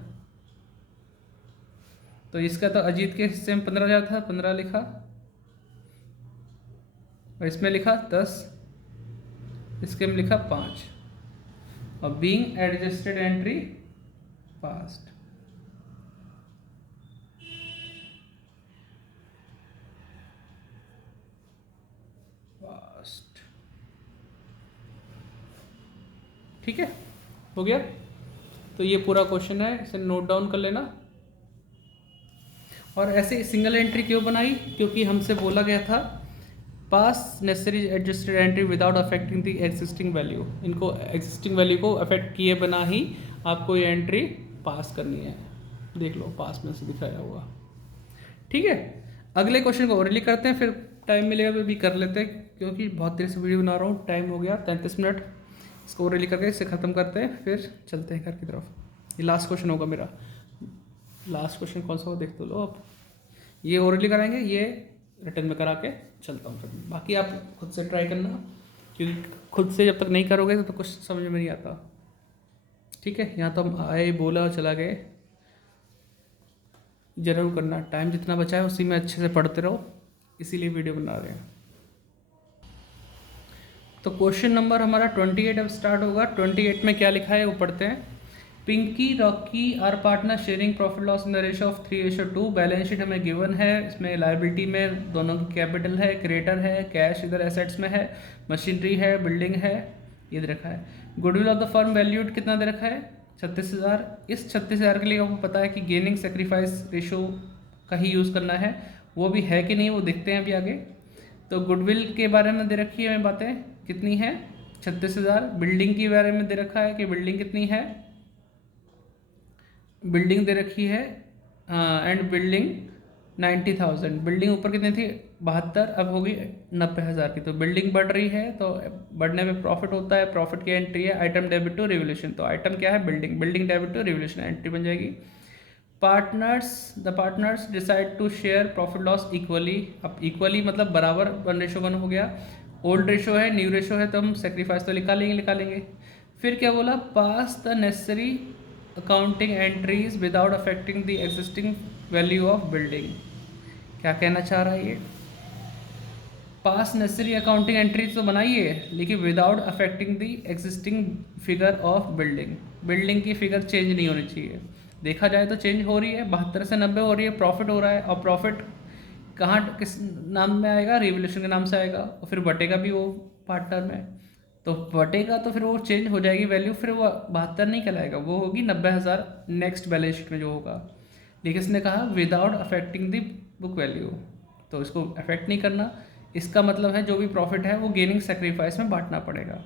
तो इसका तो अजीत के हिस्से में 15,000 था, 15 लिखा, और इसमें लिखा 10, इसके में लिखा 5, और बीइंग एडजस्टेड एंट्री पास्ट। ठीक है, हो गया। तो ये पूरा क्वेश्चन है, इसे नोट डाउन कर लेना। और ऐसे सिंगल एंट्री क्यों बनाई, क्योंकि हमसे बोला गया था पास necessary adjusted entry without affecting the existing value, इनको एग्जिस्टिंग वैल्यू को अफेक्ट किए बिना ही आपको ये एंट्री पास करनी है। देख लो, पास में से दिखाया हुआ। ठीक है, अगले क्वेश्चन को ओरली करते हैं, फिर टाइम मिलेगा तो भी कर लेते हैं, क्योंकि बहुत देर से वीडियो बना रहा हूँ, टाइम हो गया 33 मिनट। इसको ओरली करके इसे ख़त्म करते हैं, फिर चलते हैं घर की तरफ। ये लास्ट क्वेश्चन होगा मेरा। लास्ट क्वेश्चन कौन सा हो देख तो लो आप। ये ओरली कराएंगे, ये रिटर्न में करा के चलता हूँ फिर। बाकी आप खुद से ट्राई करना, क्योंकि खुद से जब तक नहीं करोगे तो कुछ समझ में नहीं आता। ठीक है, यहाँ तो हम आए, बोला और चला गए। ज़रूर करना, टाइम जितना बचा है उसी में अच्छे से पढ़ते रहो, इसीलिए वीडियो बना रहे हैं। तो क्वेश्चन नंबर हमारा 28 अब स्टार्ट होगा। 28 में क्या लिखा है वो पढ़ते हैं। Pinky, Rocky are partner sharing profit loss in the ratio of 3:2। Balance sheet हमें गिवन है, इसमें लायबिलिटी में दोनों की कैपिटल है, क्रेडिटर है, कैश इधर एसेट्स में है, मशीनरी है, बिल्डिंग है, ये दे रखा है। Goodwill of the firm valued कितना दे रखा है, 36,000। इस 36,000 के लिए आपको पता है कि गेनिंग सेक्रीफाइस रेशो का ही यूज़ करना है, वो भी है कि नहीं वो देखते हैं अभी आगे। तो गुडविल के बारे में दे रखी है हमें बातें, कितनी है, 36,000। बिल्डिंग के बारे में दे रखा है कि बिल्डिंग कितनी है, बिल्डिंग दे रखी है एंड बिल्डिंग 90,000। बिल्डिंग ऊपर कितनी थी, 72, अब होगी 90,000 की। तो बिल्डिंग बढ़ रही है, तो बढ़ने में प्रॉफिट होता है, प्रॉफिट की एंट्री है आइटम डेबिट टू रिवोल्यूशन। तो आइटम क्या है, building, building debit to revolution entry बन जाएगी। The partners decide to share profit loss equally. अब इक्वली मतलब बराबर 1:1 हो गया। ओल्ड रेशो है, न्यू रेशो है, तो हम सेक्रीफाइस तो निकालेंगे। फिर क्या बोला, pass the necessary accounting entries without affecting the existing value of building. क्या कहना चाह रहा है ये, पास नेसेसरी अकाउंटिंग एंट्रीज तो बनाइए लेकिन without affecting the existing figure of building की फिगर चेंज नहीं होनी चाहिए। देखा जाए तो चेंज हो रही है, 72 से 90 हो रही है, प्रॉफिट हो रहा है, और प्रॉफिट कहाँ किस नाम में आएगा, रिवोल्यूशन के नाम से आएगा, और फिर बटेगा भी वो पार्टनर में, तो बटेगा तो फिर वो चेंज हो जाएगी वैल्यू, फिर वो 72 नहीं कहलाएगा, वो होगी 90,000 नेक्स्ट बैलेंस शीट में जो होगा। लेकिन इसने कहा without affecting the book value, तो इसको अफेक्ट नहीं करना। इसका मतलब है जो भी प्रॉफिट है वो गेनिंग सेक्रीफाइस में बांटना पड़ेगा,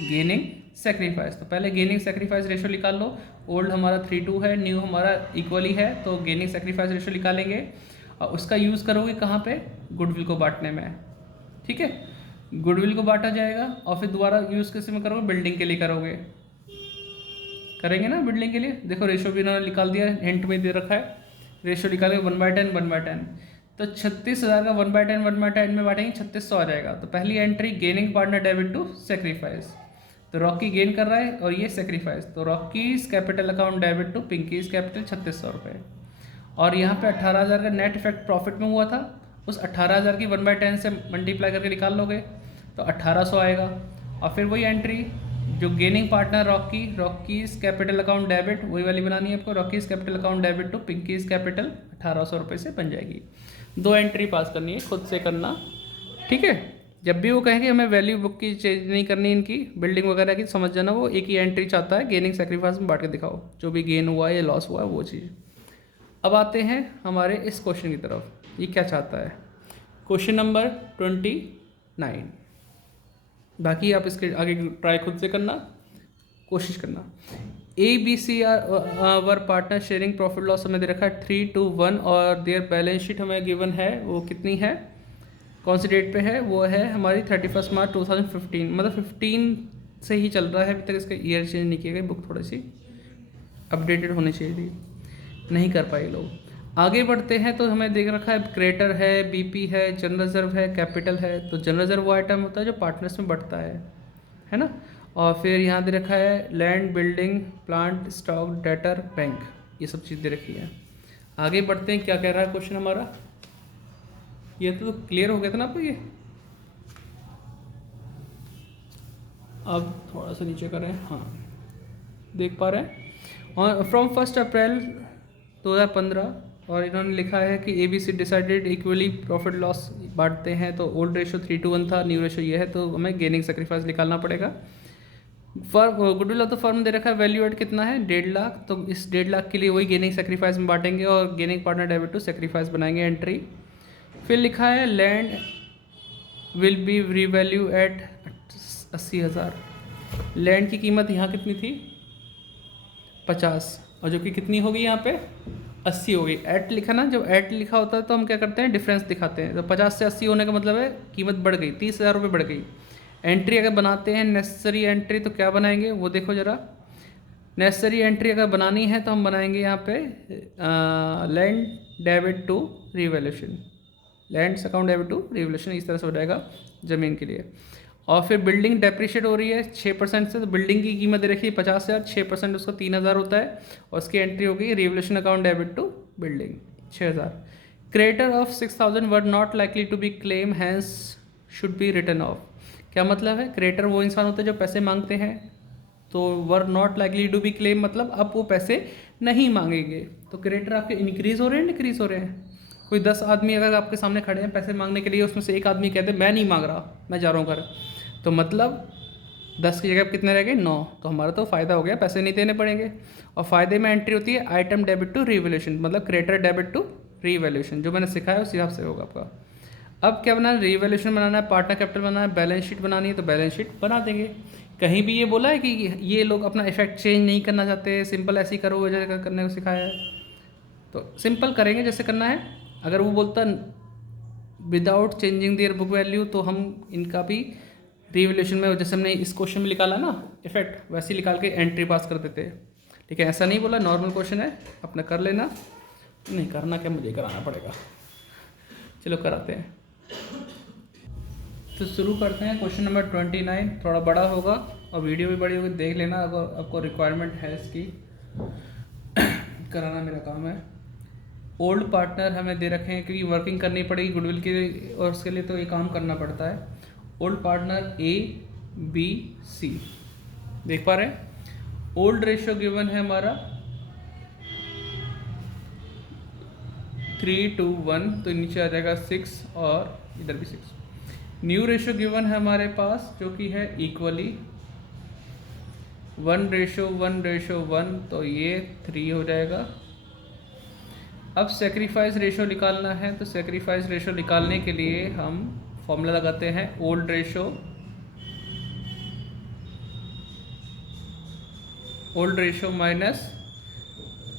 गेनिंग सेक्रीफाइस। तो पहले गेनिंग सेक्रीफाइस रेशो निकाल लो। ओल्ड हमारा 3:2 है, न्यू हमारा इक्वली है, तो गेनिंग सेक्रीफाइस रेशो निकालेंगे और उसका यूज़ करोगे कहाँ पे, गुडविल को बांटने में। ठीक है, गुडविल को बांटा जाएगा और फिर दोबारा यूज़ किस में करोगे, बिल्डिंग के लिए करेंगे ना, बिल्डिंग के लिए। देखो रेशो भी इन्होंने निकाल दिया, हिंट में दे रखा है, रेशो निकालेंगे 1/10 तो 36,000 का 1/10 में बांटेंगे, 3600 आ जाएगा। तो पहली entry gaining partner debit to sacrifice, तो रॉकी गेन कर रहा है और ये सेक्रीफाइस, तो Rocky's capital account debit to Pinky's capital 3600 रुपये। और यहाँ पे 18,000 का नेट इफेक्ट प्रॉफिट में हुआ था, उस 18,000 की 1/10 से मल्टीप्लाई करके निकाल लोगे तो 1800 आएगा। और फिर वही एंट्री जो gaining partner Rocky's capital account debit, वही वाली बनानी है आपको, Rocky's capital account debit to Pinky's capital 1800 रुपये से बन जाएगी। 2 एंट्री पास करनी है, खुद से करना। ठीक है, जब भी वो कहेंगे हमें वैल्यू बुक की चेंज नहीं करनी, इनकी बिल्डिंग वगैरह की, समझ जाना वो एक ही एंट्री चाहता है, गेनिंग सेक्रीफाइस में बांट के दिखाओ जो भी गेन हुआ है या लॉस हुआ है वो चीज़। अब आते हैं हमारे इस क्वेश्चन की तरफ, ये क्या चाहता है, क्वेश्चन नंबर 29। बाकी आप इसके आगे ट्राई खुद से करना, कोशिश करना। ABC वर पार्टनर शेयरिंग प्रॉफिट लॉस हमें दे रखा है 3:1 और देयर बैलेंस शीट हमें गिवन है, वो कितनी है, कौन सी डेट पे है, वो है हमारी 31 मार्च 2015, मतलब 15 से ही चल रहा है अभी तक, इसका ईयर चेंज नहीं किया गया, बुक थोड़ी सी अपडेटेड होनी चाहिए थी, नहीं कर पाए लोग। आगे बढ़ते हैं तो हमें देख रखा है क्रेडिटर है, BP है, जनरल रिजर्व है, कैपिटल है। तो जनरल रिजर्व वो आइटम होता है जो पार्टनर्स में बढ़ता है ना। और फिर यहाँ दे रखा है land, building, plant, stock, debtor, bank, ये सब चीज़ दे रखी है। आगे बढ़ते हैं, क्या कह रहा है क्वेश्चन हमारा, ये तो क्लियर हो गया था ना आपको ये। अब थोड़ा सा नीचे करें, हाँ देख पा रहे हैं। और फ्रॉम 1 अप्रैल 2015, और इन्होंने लिखा है कि ABC decided equally profit loss बांटते हैं, तो ओल्ड रेशो 3:1 था, न्यू रेशो ये है, तो हमें गेनिंग सेक्रीफाइस निकालना पड़ेगा। Firm goodwill of the firm दे रखा है, वैल्यू एड कितना है 1.5 लाख, तो इस 1.5 लाख के लिए वही गेनिंग सेक्रीफाइस में बांटेंगे और gaining partner debit to sacrifice बनाएंगे एंट्री। फिर लिखा है land will be revalue at 80,000, land की कीमत यहाँ कितनी थी 50, और जो कि कितनी होगी यहाँ पे 80 होगी। एट लिखा ना, जब एट लिखा होता है तो हम क्या करते हैं, डिफरेंस दिखाते हैं, तो 50 से 80 होने का मतलब है कीमत बढ़ गई, 30,000 रुपये बढ़ गई। एंट्री अगर बनाते हैं नेसेसरी एंट्री, तो क्या बनाएंगे वो देखो ज़रा। नेसेसरी एंट्री अगर बनानी है तो हम बनाएंगे यहाँ पे land debit to revaluation, lands account debit to revaluation, इस तरह से हो जाएगा ज़मीन के लिए। और फिर बिल्डिंग डेप्रिशिएट हो रही है 6% से, तो बिल्डिंग की कीमत दे रखी है 50,000, 6% उसका 3,000 होता है, और उसकी एंट्री हो गई revaluation account debit to building 6,000। Creditor of 6,000 were not likely to be claim hence should be written off. क्या मतलब है, क्रेडिटर वो इंसान होते हैं जो पैसे मांगते हैं, तो were not likely to be claim मतलब अब वो पैसे नहीं मांगेंगे। तो क्रेडिटर आपके इंक्रीज हो रहे हैं, डिक्रीज हो रहे हैं। कोई 10 आदमी अगर आपके सामने खड़े हैं पैसे मांगने के लिए, उसमें से एक आदमी कहते हैं मैं नहीं मांग रहा, मैं जा रहा हूँ घर, तो मतलब 10 की जगह कितने रह गए 9, तो हमारा तो फ़ायदा हो गया, पैसे नहीं देने पड़ेंगे। और फ़ायदे में एंट्री होती है आइटम डेबिट टू रिवैल्यूएशन, मतलब क्रेडिटर डेबिट टू रिवैल्यूएशन, जो मैंने सिखाया उस हिसाब से होगा आपका। अब क्या बनाना है, रिवैल्यूएशन बनाना है, पार्टनर कैपिटल बनाना है, बैलेंस शीट बनानी है, तो बैलेंस शीट बना देंगे। कहीं भी ये बोला है कि ये लोग अपना इफेक्ट चेंज नहीं करना चाहते, सिंपल ऐसे ही करो जैसे करने को सिखाया है, तो सिंपल करेंगे जैसे करना है। अगर वो बोलता without changing their book value, तो हम इनका भी रिवैल्यूएशन में जैसे हमने इस क्वेश्चन में निकाला ना इफेक्ट, वैसे ही निकाल के एंट्री पास कर देते। ठीक है, ऐसा नहीं बोला, नॉर्मल क्वेश्चन है, अपना कर लेना। नहीं करना क्या, मुझे कराना पड़ेगा। चलो कराते हैं। तो शुरू करते हैं। क्वेश्चन नंबर 29 थोड़ा बड़ा होगा और वीडियो भी बड़ी होगी, देख लेना अगर आपको रिक्वायरमेंट है इसकी। कराना मेरा काम है। ओल्ड पार्टनर हमें दे रखे हैं क्योंकि वर्किंग करनी पड़ेगी गुडविल के लिए, और उसके लिए तो ये काम करना पड़ता है। Old partner A B C, देख पा रहे हैं। ओल्ड रेशियो गिवन है हमारा 3:1, तो नीचे आ जाएगा 6 और इधर भी 6। न्यू रेशियो गिवन है हमारे पास जो कि है इक्वली 1:1:1, तो ये 3 हो जाएगा। अब सेक्रीफाइस रेशियो निकालना है, तो सेक्रीफाइस रेशियो निकालने के लिए हम फॉर्मूला लगाते हैं old ratio minus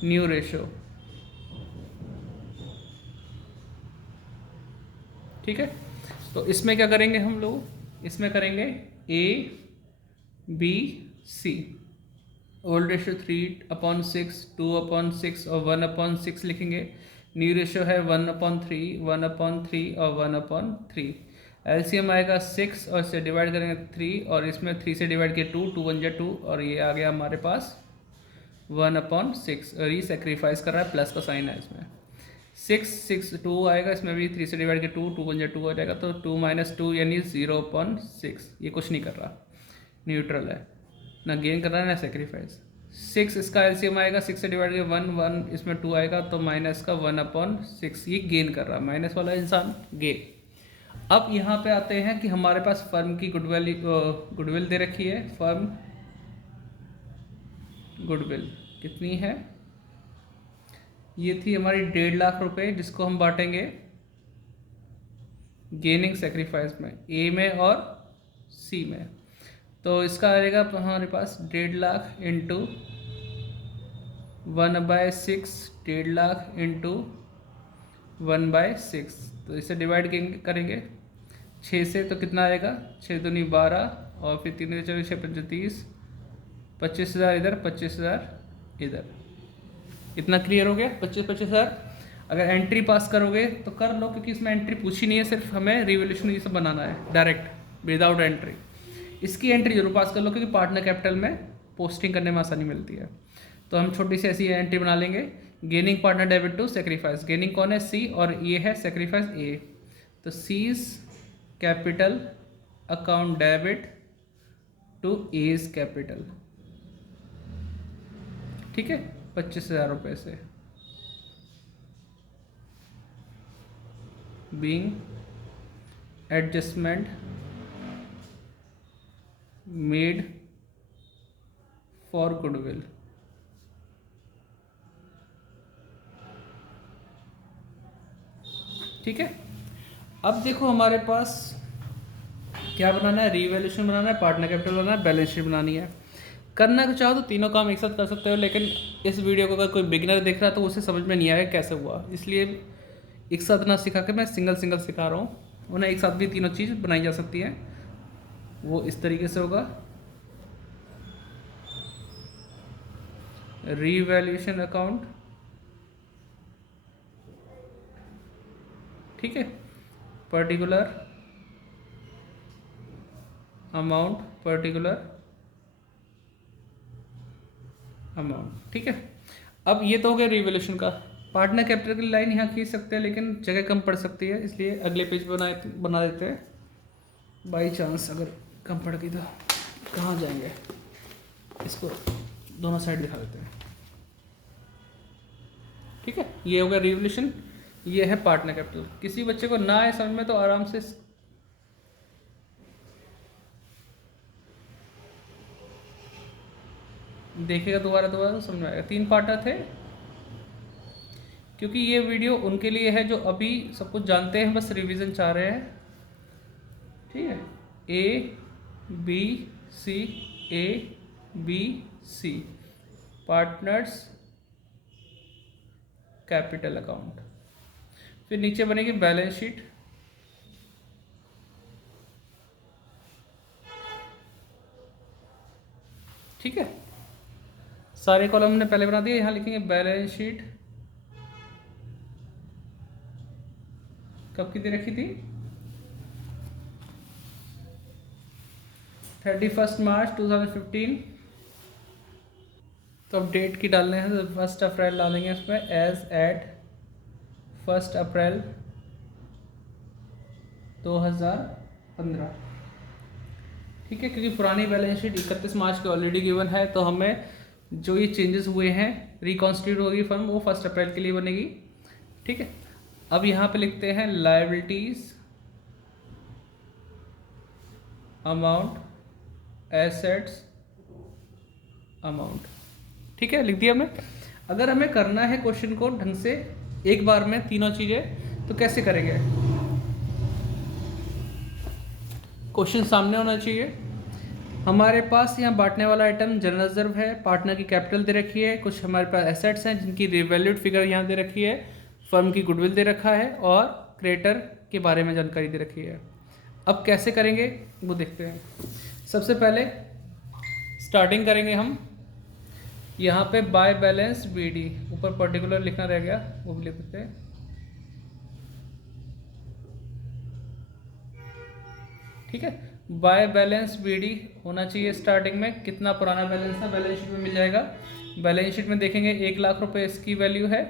new ratio. ठीक है, तो इसमें क्या करेंगे हम लोग, इसमें करेंगे A B C. Old ratio 3/6, 2/6 और 1/6 लिखेंगे। न्यू रेशियो है 1/3, 1/3 और 1/3। एलसीएम आएगा 6 और इससे डिवाइड करेंगे 3, और इसमें 3 से डिवाइड किया 2, 2 1 जा 2, और ये आ गया हमारे पास 1/6। और ये सेक्रीफाइस कर रहा है, प्लस का साइन है इसमें। 6 2 आएगा, इसमें भी 3 से डिवाइड किया 2, 2 1 जा 2 हो जाएगा, तो 2 - 2 यानी 0/6। ये कुछ नहीं कर रहा, न्यूट्रल है, ना गेन कर रहा है ना सेक्रीफाइस। 6 इसका एलसीएम आएगा, 6 से डिवाइड किया 1 1, इसमें 2 आएगा, तो माइनस का 1/6। ये गेन कर रहा है, माइनस वाला इंसान गेन। अब यहाँ पे आते हैं कि हमारे पास फर्म की गुडविल दे रखी है। फर्म गुडविल कितनी है, ये थी हमारी 1.5 लाख रुपए, जिसको हम बांटेंगे गेनिंग सेक्रीफाइस में, ए में और सी में। तो इसका आएगा हमारे पास 1.5 लाख इंटू 1/6, 1.5 लाख इंटू 1/6। तो इसे डिवाइड करेंगे 6 से, तो कितना आएगा, 6 दूनी 12, और फिर 3 24 6 5 30, 25,000 इधर, 25,000 इधर। इतना क्लियर हो गया। 25,000 अगर एंट्री पास करोगे तो कर लो, क्योंकि इसमें एंट्री पूछी नहीं है, सिर्फ हमें रिवोल्यूशन ये सब बनाना है डायरेक्ट विदाउट एंट्री। इसकी एंट्री जरूर पास कर लो, क्योंकि पार्टनर कैपिटल में पोस्टिंग करने में आसानी मिलती है। तो हम छोटी सी ऐसी एंट्री बना लेंगे, gaining partner debit to sacrifice. Gaining कौन है, सी, और ये है सेक्रीफाइस ए। तो C's capital account debit to A's capital. ठीक है, 25,000 रुपये से। Being adjustment made for goodwill. ठीक है, अब देखो हमारे पास क्या बनाना है, रीवैल्यूएशन बनाना है, पार्टनर कैपिटल बनाना है, बैलेंस शीट बनानी है। करना चाहो तो तीनों काम एक साथ कर सकते हो, लेकिन इस वीडियो को अगर कोई बिगिनर देख रहा है तो उसे समझ में नहीं आएगा कैसे हुआ, इसलिए एक साथ ना सिखा के मैं सिंगल सिखा रहा हूँ। उन्हें एक साथ भी तीनों चीज़ बनाई जा सकती है। वो इस तरीके से होगा, रीवैल्यूएशन अकाउंट। ठीक है, पर्टिकुलर अमाउंट, पर्टिकुलर अमाउंट। ठीक है, अब ये तो हो गया रिवोल्यूशन का। पार्टनर कैपिटल की लाइन यहाँ खींच सकते हैं, लेकिन जगह कम पड़ सकती है, इसलिए अगले पेज बना देते हैं। बाई चांस अगर कम पड़ गई तो कहाँ जाएंगे, इसको दोनों साइड दिखा देते हैं। ठीक है, ये हो गया रिवोल्यूशन, ये है पार्टनर कैपिटल। किसी बच्चे को ना आए समझ में तो आराम से देखेगा, दोबारा तो समझ में आएगा। 3 पार्टनर थे, क्योंकि ये वीडियो उनके लिए है जो अभी सब कुछ जानते हैं, बस रिवीजन चाह रहे हैं। ठीक है, A B C, A B C, partners capital account. फिर नीचे बनेगी बैलेंस शीट। ठीक है, सारे कॉलम हमने पहले बना दिए। यहाँ लिखेंगे बैलेंस शीट कब की दे रखी थी, 31 मार्च 2015। तो अब डेट की डालने हैं, तो 1 अप्रैल डालेंगे इसमें, एज एट 1 अप्रैल 2015। ठीक है, क्योंकि पुरानी बैलेंस शीट 31 मार्च की ऑलरेडी गिवन है, तो हमें जो ये चेंजेस हुए हैं, रिकॉन्स्टिट्यूट होगी फर्म, वो 1 अप्रैल के लिए बनेगी। ठीक है, अब यहाँ पे लिखते हैं लायबिलिटीज अमाउंट, एसेट्स अमाउंट। ठीक है, लिख दिया हमने। अगर हमें करना है क्वेश्चन को ढंग से एक बार में तीनों चीज़ें, तो कैसे करेंगे? क्वेश्चन सामने होना चाहिए। हमारे पास यहाँ बांटने वाला आइटम जनरल रिजर्व है, पार्टनर की कैपिटल दे रखी है, कुछ हमारे पास एसेट्स हैं जिनकी रिवैल्यूड फिगर यहाँ दे रखी है, फर्म की गुडविल दे रखा है, और क्रेडिटर के बारे में जानकारी दे रखी है। अब कैसे करेंगे वो देखते हैं। सबसे पहले स्टार्टिंग करेंगे हम, यहाँ पे बाय बैलेंस बीडी, ऊपर पर्टिकुलर लिखना रह गया, वो भी लिख देते हैं। ठीक है, बाय बैलेंस बीडी होना चाहिए स्टार्टिंग में। कितना पुराना बैलेंस था बैलेंस शीट में मिल जाएगा। बैलेंस शीट में देखेंगे 1 लाख रुपए इसकी वैल्यू है,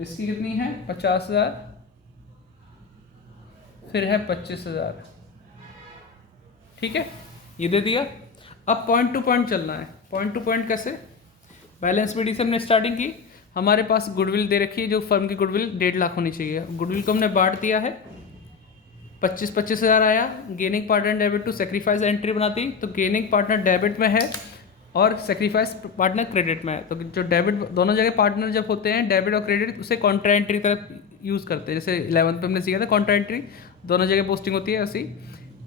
इसकी कितनी है 50,000, फिर है 25,000। ठीक है, ये दे दिया। अब पॉइंट टू पॉइंट चलना है। पॉइंट टू पॉइंट कैसे? बैलेंस बीडी से हमने स्टार्टिंग की, हमारे पास गुडविल दे रखी है, जो फर्म की गुडविल 1.5 लाख होनी चाहिए। गुडविल को हमने बांट दिया है, 25,000 आया। Gaining partner debit to sacrifice entry बनाती, तो गेनिंग पार्टनर डेबिट में है और सेक्रीफाइस पार्टनर क्रेडिट में है। तो जो डेबिट, दोनों जगह पार्टनर जब होते हैं डेबिट और क्रेडिट, उसे कॉन्ट्रा एंट्री तरफ यूज़ करते हैं। जैसे 11th पे हमने सीखा था कॉन्ट्रा एंट्री, दोनों जगह पोस्टिंग होती है ऐसी।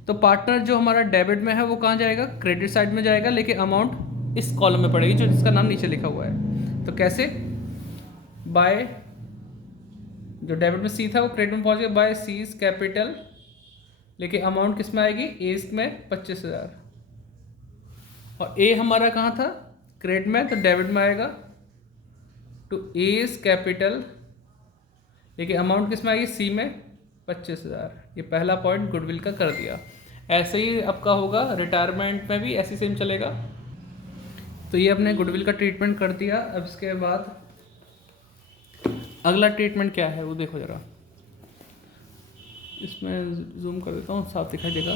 तो पार्टनर जो हमारा डेबिट में है वो कहाँ जाएगा? क्रेडिट साइड में जाएगा, लेकिन अमाउंट इस कॉलम में पड़ेगी जो जिसका नाम नीचे लिखा हुआ है। तो कैसे? बाय, जो डेबिट में सी था वो क्रेडिट में पहुंच गया, बाय सीज कैपिटल, लेकिन अमाउंट किस में आएगी? ए में 25,000। और ए हमारा कहाँ था? क्रेडिट में, तो डेबिट में आएगा टू एज कैपिटल, लेकिन अमाउंट किस में आएगी? सी में 25,000। ये पहला पॉइंट गुडविल का कर दिया। ऐसे ही आपका होगा रिटायरमेंट में भी, ऐसे सेम चलेगा। तो ये अपने गुडविल का ट्रीटमेंट कर दिया। अब इसके बाद अगला ट्रीटमेंट क्या है वो देखो जरा, इसमें जूम कर देता हूँ, साफ दिखाई देगा।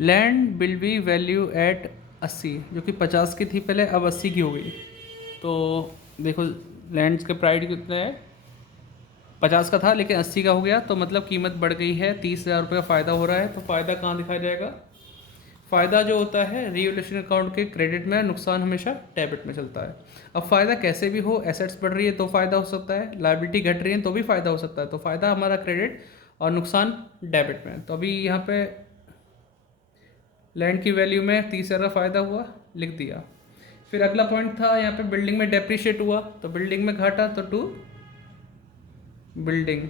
Land will be value at 80, जो कि 50 की थी पहले, अब 80 की हो गई। तो देखो लैंड के प्राइस कितने हैं, 50 का था लेकिन 80 का हो गया, तो मतलब कीमत बढ़ गई है, 30,000 रुपये का फ़ायदा हो रहा है। तो फ़ायदा कहाँ दिखाया जाएगा? फ़ायदा जो होता है रिवैल्यूएशन अकाउंट के क्रेडिट में, नुकसान हमेशा डेबिट में चलता है। अब फ़ायदा कैसे भी हो, एसेट्स बढ़ रही है तो फ़ायदा हो सकता है, लायबिलिटी घट रही है तो भी फ़ायदा हो सकता है। तो फ़ायदा हमारा क्रेडिट और नुकसान डेबिट में। तो अभी यहाँ पे लैंड की वैल्यू में 30,000 का फ़ायदा हुआ, लिख दिया। फिर अगला पॉइंट था यहाँ पे बिल्डिंग में डेप्रिशिएट हुआ, तो बिल्डिंग में घाटा, तो टू बिल्डिंग।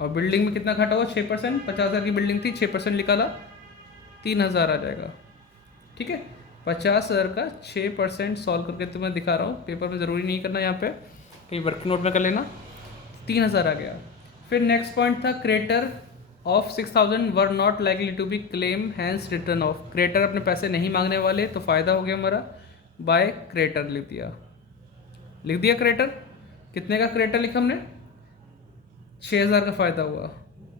और बिल्डिंग में कितना घाटा हुआ? 6%। 50,000 की बिल्डिंग थी, 6% निकाला, 3,000 आ जाएगा। ठीक है, 50,000 का 6% सॉल्व करके तुम्हें दिखा रहा हूँ, पेपर में ज़रूरी नहीं करना, यहाँ पे कहीं वर्क नोट में कर लेना। 3,000 आ गया। फिर नेक्स्ट पॉइंट था creditor of 6,000 were not likely to be claim hence written off. क्रेडिटर अपने पैसे नहीं मांगने वाले, तो फ़ायदा हो गया हमारा, बाय क्रेडिटर लिख दिया। क्रेडिटर कितने का क्रेडिटर लिखा हमने? 6,000 का फ़ायदा हुआ,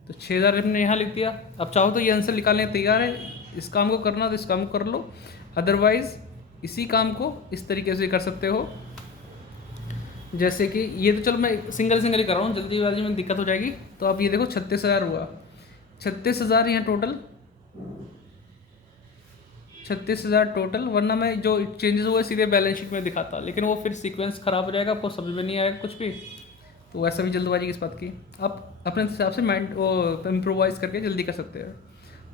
तो 6,000 हमने यहाँ लिख दिया। अब चाहो तो ये आंसर निकालने तैयार है, इस काम को करना तो इस काम को कर लो, अदरवाइज इसी काम को इस तरीके से कर सकते हो। जैसे कि ये तो चलो मैं सिंगल ही कर रहा हूँ, जल्दीबाजी में दिक्कत हो जाएगी। तो अब ये देखो 36,000 हुआ, 36,000 यहाँ टोटल, 36,000 टोटल। वरना मैं जो चेंजेस हुए सीधे बैलेंस शीट में दिखाता, लेकिन वो फिर सीक्वेंस ख़राब हो जाएगा, आपको समझ में नहीं आएगा कुछ भी। तो वैसा भी जल्दबाजी किस बात की, आप अपने हिसाब से माइंड वो इम्प्रोवाइज करके जल्दी कर सकते हैं।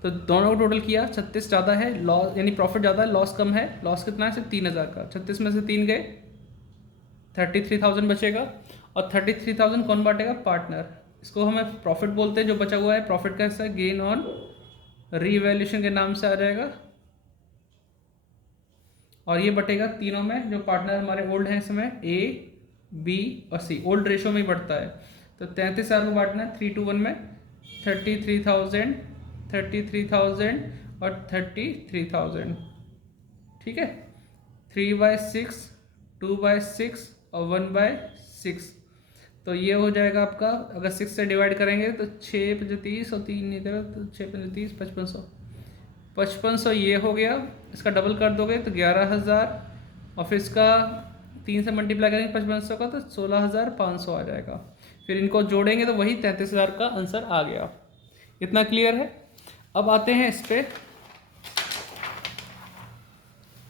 तो दोनों को टोटल किया, 36 ज़्यादा है, लॉस यानी प्रॉफिट ज़्यादा है, लॉस कम है। लॉस कितना है? सिर्फ 3,000 का। 36 में से 3 गए, 33,000 बचेगा। और 33,000 कौन बांटेगा? पार्टनर। इसको हमें प्रॉफिट बोलते हैं, जो बचा हुआ है। प्रॉफिट का हिस्सा गेन ऑन रीवैल्यूएशन के नाम से आ जाएगा। और ये बटेगा तीनों में, जो पार्टनर हमारे ओल्ड हैं इसमें A, B और C, ओल्ड रेशो में ही बढ़ता है। तो 33,000 को बांटना है 3:1 में, 33,000, 33,000 और 33,000, ठीक है। 3/6, 2/6 और 1/6। तो ये हो जाएगा आपका, अगर 6 से डिवाइड करेंगे तो 6×30 और 3 इधर, तो 6×30 5500, 5500 ये हो गया। इसका डबल कर दोगे तो 11,000, और फिर इसका 3 से मल्टीप्लाई करेंगे 5500 का तो 16,500 आ जाएगा। फिर इनको जोड़ेंगे तो वही 33,000 का आंसर आ गया। इतना क्लियर है। अब आते हैं इस पे,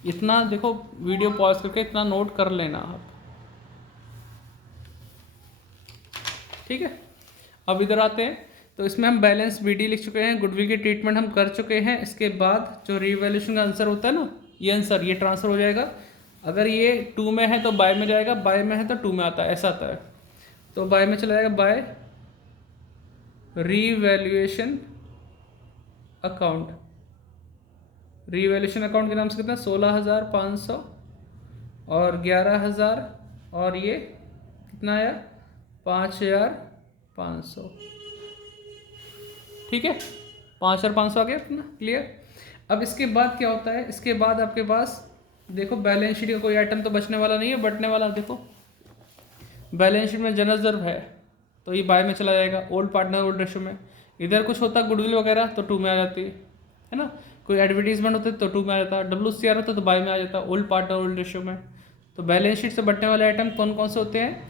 इतना देखो वीडियो पॉज करके इतना नोट कर लेना आप, ठीक है। अब इधर आते हैं, तो इसमें हम बैलेंस BD लिख चुके हैं, गुडविल की ट्रीटमेंट हम कर चुके हैं। इसके बाद जो रीवैल्यूएशन का आंसर होता है ना, ये आंसर ये ट्रांसफर हो जाएगा। अगर ये 2 में है तो बाय में जाएगा, बाय में है तो 2 में आता है, ऐसा आता है। तो बाय में चला जाएगा, by revaluation account. Revaluation account के नाम से कितना, 16,500 और 11,000, और ये कितना आया 5,500, ठीक है। 5,500 आ गया अपना, क्लियर। अब इसके बाद क्या होता है, इसके बाद आपके पास देखो बैलेंस शीट का कोई आइटम तो बचने वाला नहीं है, बटने वाला देखो बैलेंस शीट में जनरल रिजर्व है तो ये बाय में चला जाएगा, ओल्ड पार्टनर ओल्ड रेशो में। इधर कुछ होता गुडविल वगैरह तो 2 में आ जाती है ना, कोई एडवर्टीजमेंट होते तो 2 में आ जाता, WCR होता तो बाय में आ जाता, ओल्ड पार्टनर ओल्ड रेशो में। तो बैलेंस शीट से बटने वाले आइटम कौन कौन से होते हैं,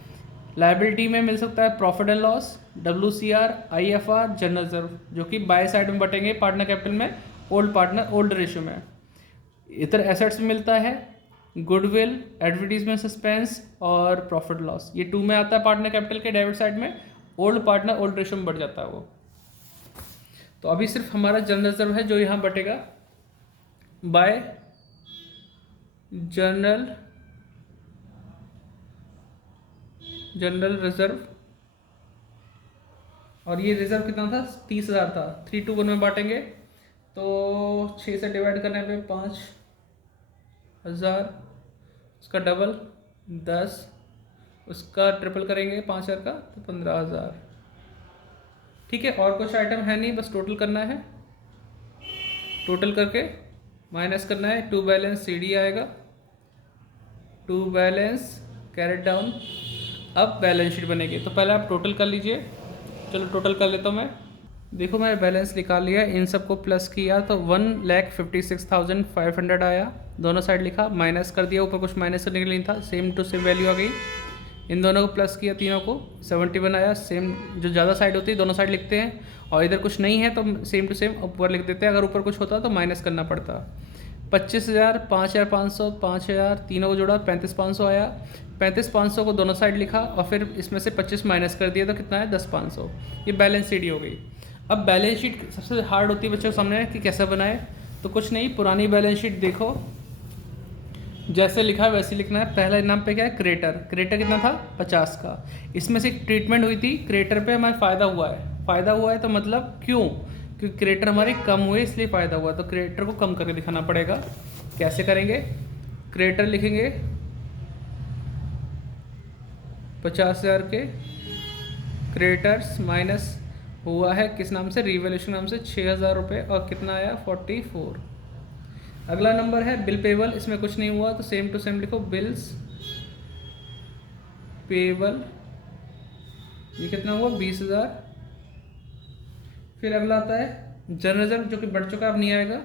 लायबिलिटी में मिल सकता है profit and loss, WCR, IFR, general reserve, जो कि बाय साइड में बटेंगे पार्टनर कैपिटल में, ओल्ड पार्टनर ओल्ड रेशो में। इधर एसेट्स में मिलता है गुडविल, एडवर्टीजमेंट सस्पेंस और प्रॉफिट लॉस, ये 2 में आता है पार्टनर कैपिटल के डेबिट साइड में, ओल्ड पार्टनर ओल्ड रेशो में बढ़ जाता है वो। तो अभी सिर्फ हमारा जनरल रिजर्व है जो यहाँ बटेगा बाय जनरल रिजर्व, और ये रिजर्व कितना था 30,000 था, 3:1 में बांटेंगे तो 6 से डिवाइड करने पे 5,000, उसका डबल 10, उसका ट्रिपल करेंगे 5,000 का तो 15,000, ठीक है। और कुछ आइटम है नहीं, बस टोटल करना है, टोटल करके माइनस करना है। टू बैलेंस CD आएगा, टू बैलेंस कैरेट डाउन। अब बैलेंस शीट बनेगी, तो पहले आप टोटल कर लीजिए। चलो टोटल कर लेता हूँ मैं, देखो मैंने बैलेंस निकाल लिया, इन सबको प्लस किया तो 1,56,500 आया, दोनों साइड लिखा, माइनस कर दिया, ऊपर कुछ माइनस करने के लिए नहीं था, सेम टू सेम वैल्यू आ गई। इन दोनों को प्लस किया, तीनों को 71 आया, सेम जो ज़्यादा साइड होती है दोनों साइड लिखते हैं, और इधर कुछ नहीं है तो सेम टू सेम ऊपर लिख देते हैं, अगर ऊपर कुछ होता तो माइनस करना पड़ता। 25,000, 5,500, 5,000, तीनों को जोड़ा 35,500 आया, 35,500 को दोनों साइड लिखा और फिर इसमें से 25 माइनस कर दिया तो कितना है 10,500। ये बैलेंस शीट हो गई। अब बैलेंस शीट सबसे हार्ड होती है बच्चों के सामने कि कैसे बनाए, तो कुछ नहीं, पुरानी बैलेंस शीट देखो, जैसे लिखा है वैसे लिखना है। पहला नाम पे क्या है, क्रेटर, क्रेटर कितना था 50 का, इसमें से ट्रीटमेंट हुई थी, क्रेटर पे हमारा फ़ायदा हुआ है, फ़ायदा हुआ है तो मतलब क्यों, क्योंकि क्रेटर हमारे कम हुए इसलिए फ़ायदा हुआ, तो क्रेटर को कम करके दिखाना पड़ेगा। कैसे करेंगे, क्रेटर लिखेंगे 50,000 के क्रेटर्स माइनस हुआ है किस नाम से, रिवैल्यूएशन नाम से 6,000 रुपये, और कितना आया 44। अगला नंबर है बिल पेबल, इसमें कुछ नहीं हुआ तो सेम टू सेम लिखो, बिल्स पेबल, ये कितना हुआ 20,000। फिर अगला आता है जनरल रिजर्व जो कि बढ़ चुका अब नहीं आएगा।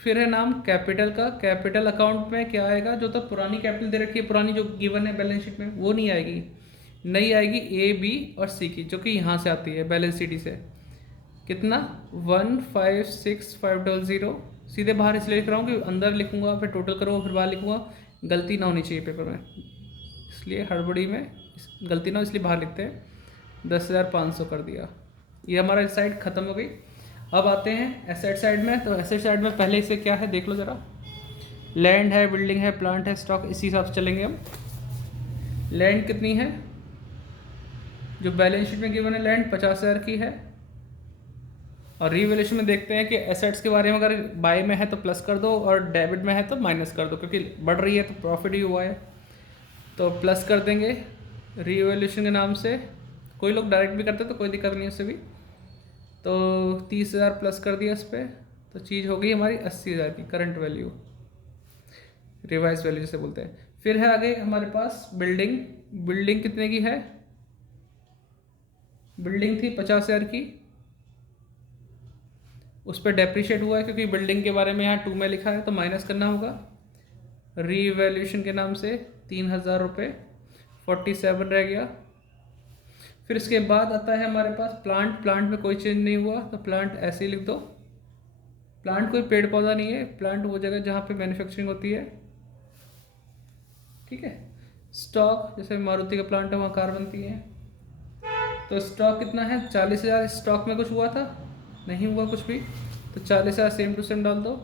फिर है नाम कैपिटल का, कैपिटल अकाउंट में क्या आएगा, जो तो पुरानी कैपिटल दे रखी है, पुरानी जो गिवन है बैलेंस शीट में वो नहीं आएगी, नई आएगी A, B और C की, जो कि यहाँ से आती है बैलेंस शीट से। कितना 156,500, सीधे बाहर इसलिए लिख रहा हूँ कि अंदर लिखूँगा फिर टोटल करूँगा फिर बाहर लिखूँगा, गलती ना होनी चाहिए पेपर में, इसलिए हड़बड़ी में गलती ना हो इसलिए बाहर लिखते हैं। 10,500 कर दिया, ये हमारा साइड ख़त्म हो गई। अब आते हैं एसेट साइड में, तो एसेट साइड में पहले से क्या है देख लो ज़रा, लैंड है, बिल्डिंग है, प्लांट है, स्टॉक, इसी हिसाब से चलेंगे हम। लैंड कितनी है, जो बैलेंस शीट में गिवन है लैंड 50,000 की है, और रीवैल्यूएशन में देखते हैं कि एसेट्स के बारे में अगर बाय में है तो प्लस कर दो और डेबिट में है तो माइनस कर दो, क्योंकि बढ़ रही है तो प्रॉफिट ही हुआ है, तो प्लस कर देंगे रीवैल्यूएशन के नाम से। कोई लोग डायरेक्ट भी करते तो कोई दिक्कत नहीं है उससे भी। तो 30,000 प्लस कर दिया इस पर, तो चीज़ हो गई हमारी 80,000 की करंट वैल्यू, रिवाइज वैल्यू जिसे बोलते हैं। फिर है आगे हमारे पास बिल्डिंग। बिल्डिंग कितने की है? बिल्डिंग थी 50,000 की, उस पर डेप्रिशिएट हुआ है क्योंकि बिल्डिंग के बारे में यहाँ 2 में लिखा है, तो माइनस करना होगा रीवैल्यूएशन के नाम से 3,000 रुपये, 47 रह गया। फिर इसके बाद आता है हमारे पास प्लांट। प्लांट में कोई चेंज नहीं हुआ, तो प्लांट ऐसे ही लिख दो। प्लांट कोई पेड़ पौधा नहीं है, प्लांट वो जगह जहाँ पे मैन्युफैक्चरिंग होती है, ठीक है। स्टॉक, जैसे मारुति का प्लांट है वहाँ कार बनती है, तो स्टॉक कितना है? 40,000। स्टॉक में कुछ हुआ था? नहीं हुआ कुछ भी, तो 40,000 सेम टू सेम डाल दो।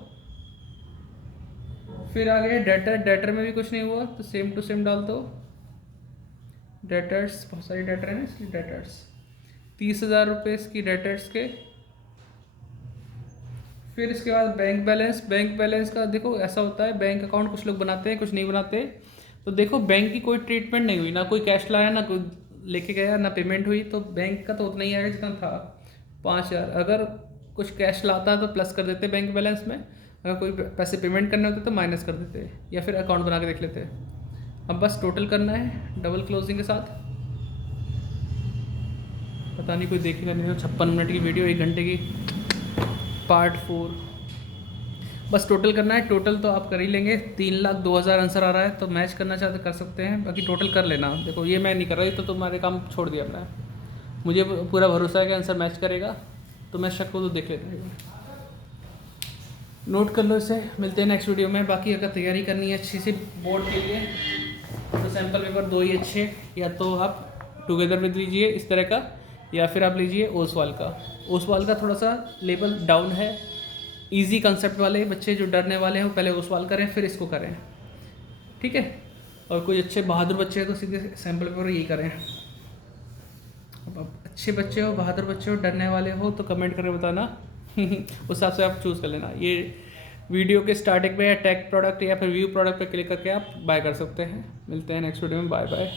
फिर आ गए डेटर। डेटर में भी कुछ नहीं हुआ, तो सेम टू सेम डाल दो। डेटर्स, बहुत सारी डेटर है ना इसलिए डेटर्स, 30,000 रुपये इसकी डेटर्स के। फिर इसके बाद बैंक बैलेंस। बैंक बैलेंस का देखो ऐसा होता है, बैंक अकाउंट कुछ लोग बनाते हैं कुछ नहीं बनाते। तो देखो बैंक की कोई ट्रीटमेंट नहीं हुई, ना कोई कैश लाया ना कोई लेके गया ना पेमेंट हुई, तो बैंक का तो उतना ही आएगा जितना था 5,000। अगर कुछ कैश लाता तो प्लस कर देते बैंक बैलेंस में, अगर कोई पैसे पेमेंट करने होते तो माइनस कर देते, या फिर अकाउंट बना के देख लेते। अब बस टोटल करना है डबल क्लोजिंग के साथ। पता नहीं कोई देखेगा नहीं, 56 मिनट की वीडियो, 1 घंटे की, पार्ट 4। बस टोटल करना है। टोटल तो आप कर ही लेंगे, 3,02,000 आंसर आ रहा है, तो मैच करना चाहते कर सकते हैं, बाकी टोटल कर लेना। देखो ये मैं नहीं कर रहा तो तुम्हारे काम छोड़ दिया अपना, मुझे पूरा भरोसा है कि आंसर मैच करेगा, तो मैं शक को तो देख लेते हैं। नोट कर लो इसे, मिलते हैं नेक्स्ट वीडियो में। बाकी अगर तैयारी करनी है अच्छी सी बोर्ड के लिए, तो सैम्पल पेपर 2 ही अच्छे, या तो आप टुगेदर विद लीजिए इस तरह का, या फिर आप लीजिए ओसवाल का। ओसवाल का थोड़ा सा लेवल डाउन है, इजी कंसेप्ट वाले बच्चे जो डरने वाले हैं वो पहले ओसवाल करें फिर इसको करें, ठीक है। और कोई अच्छे बहादुर बच्चे हैं तो सीधे सैम्पल पेपर यही करें। अब अच्छे बच्चे हो, बहादुर बच्चे हो, डरने वाले हो तो कमेंट करके बताना उस हिसाब से आप चूज़ कर लेना। ये वीडियो के स्टार्टिंग में या टैग प्रोडक्ट या फिर व्यू प्रोडक्ट पे क्लिक करके आप बाय कर सकते हैं। मिलते हैं नेक्स्ट वीडियो में, बाय बाय।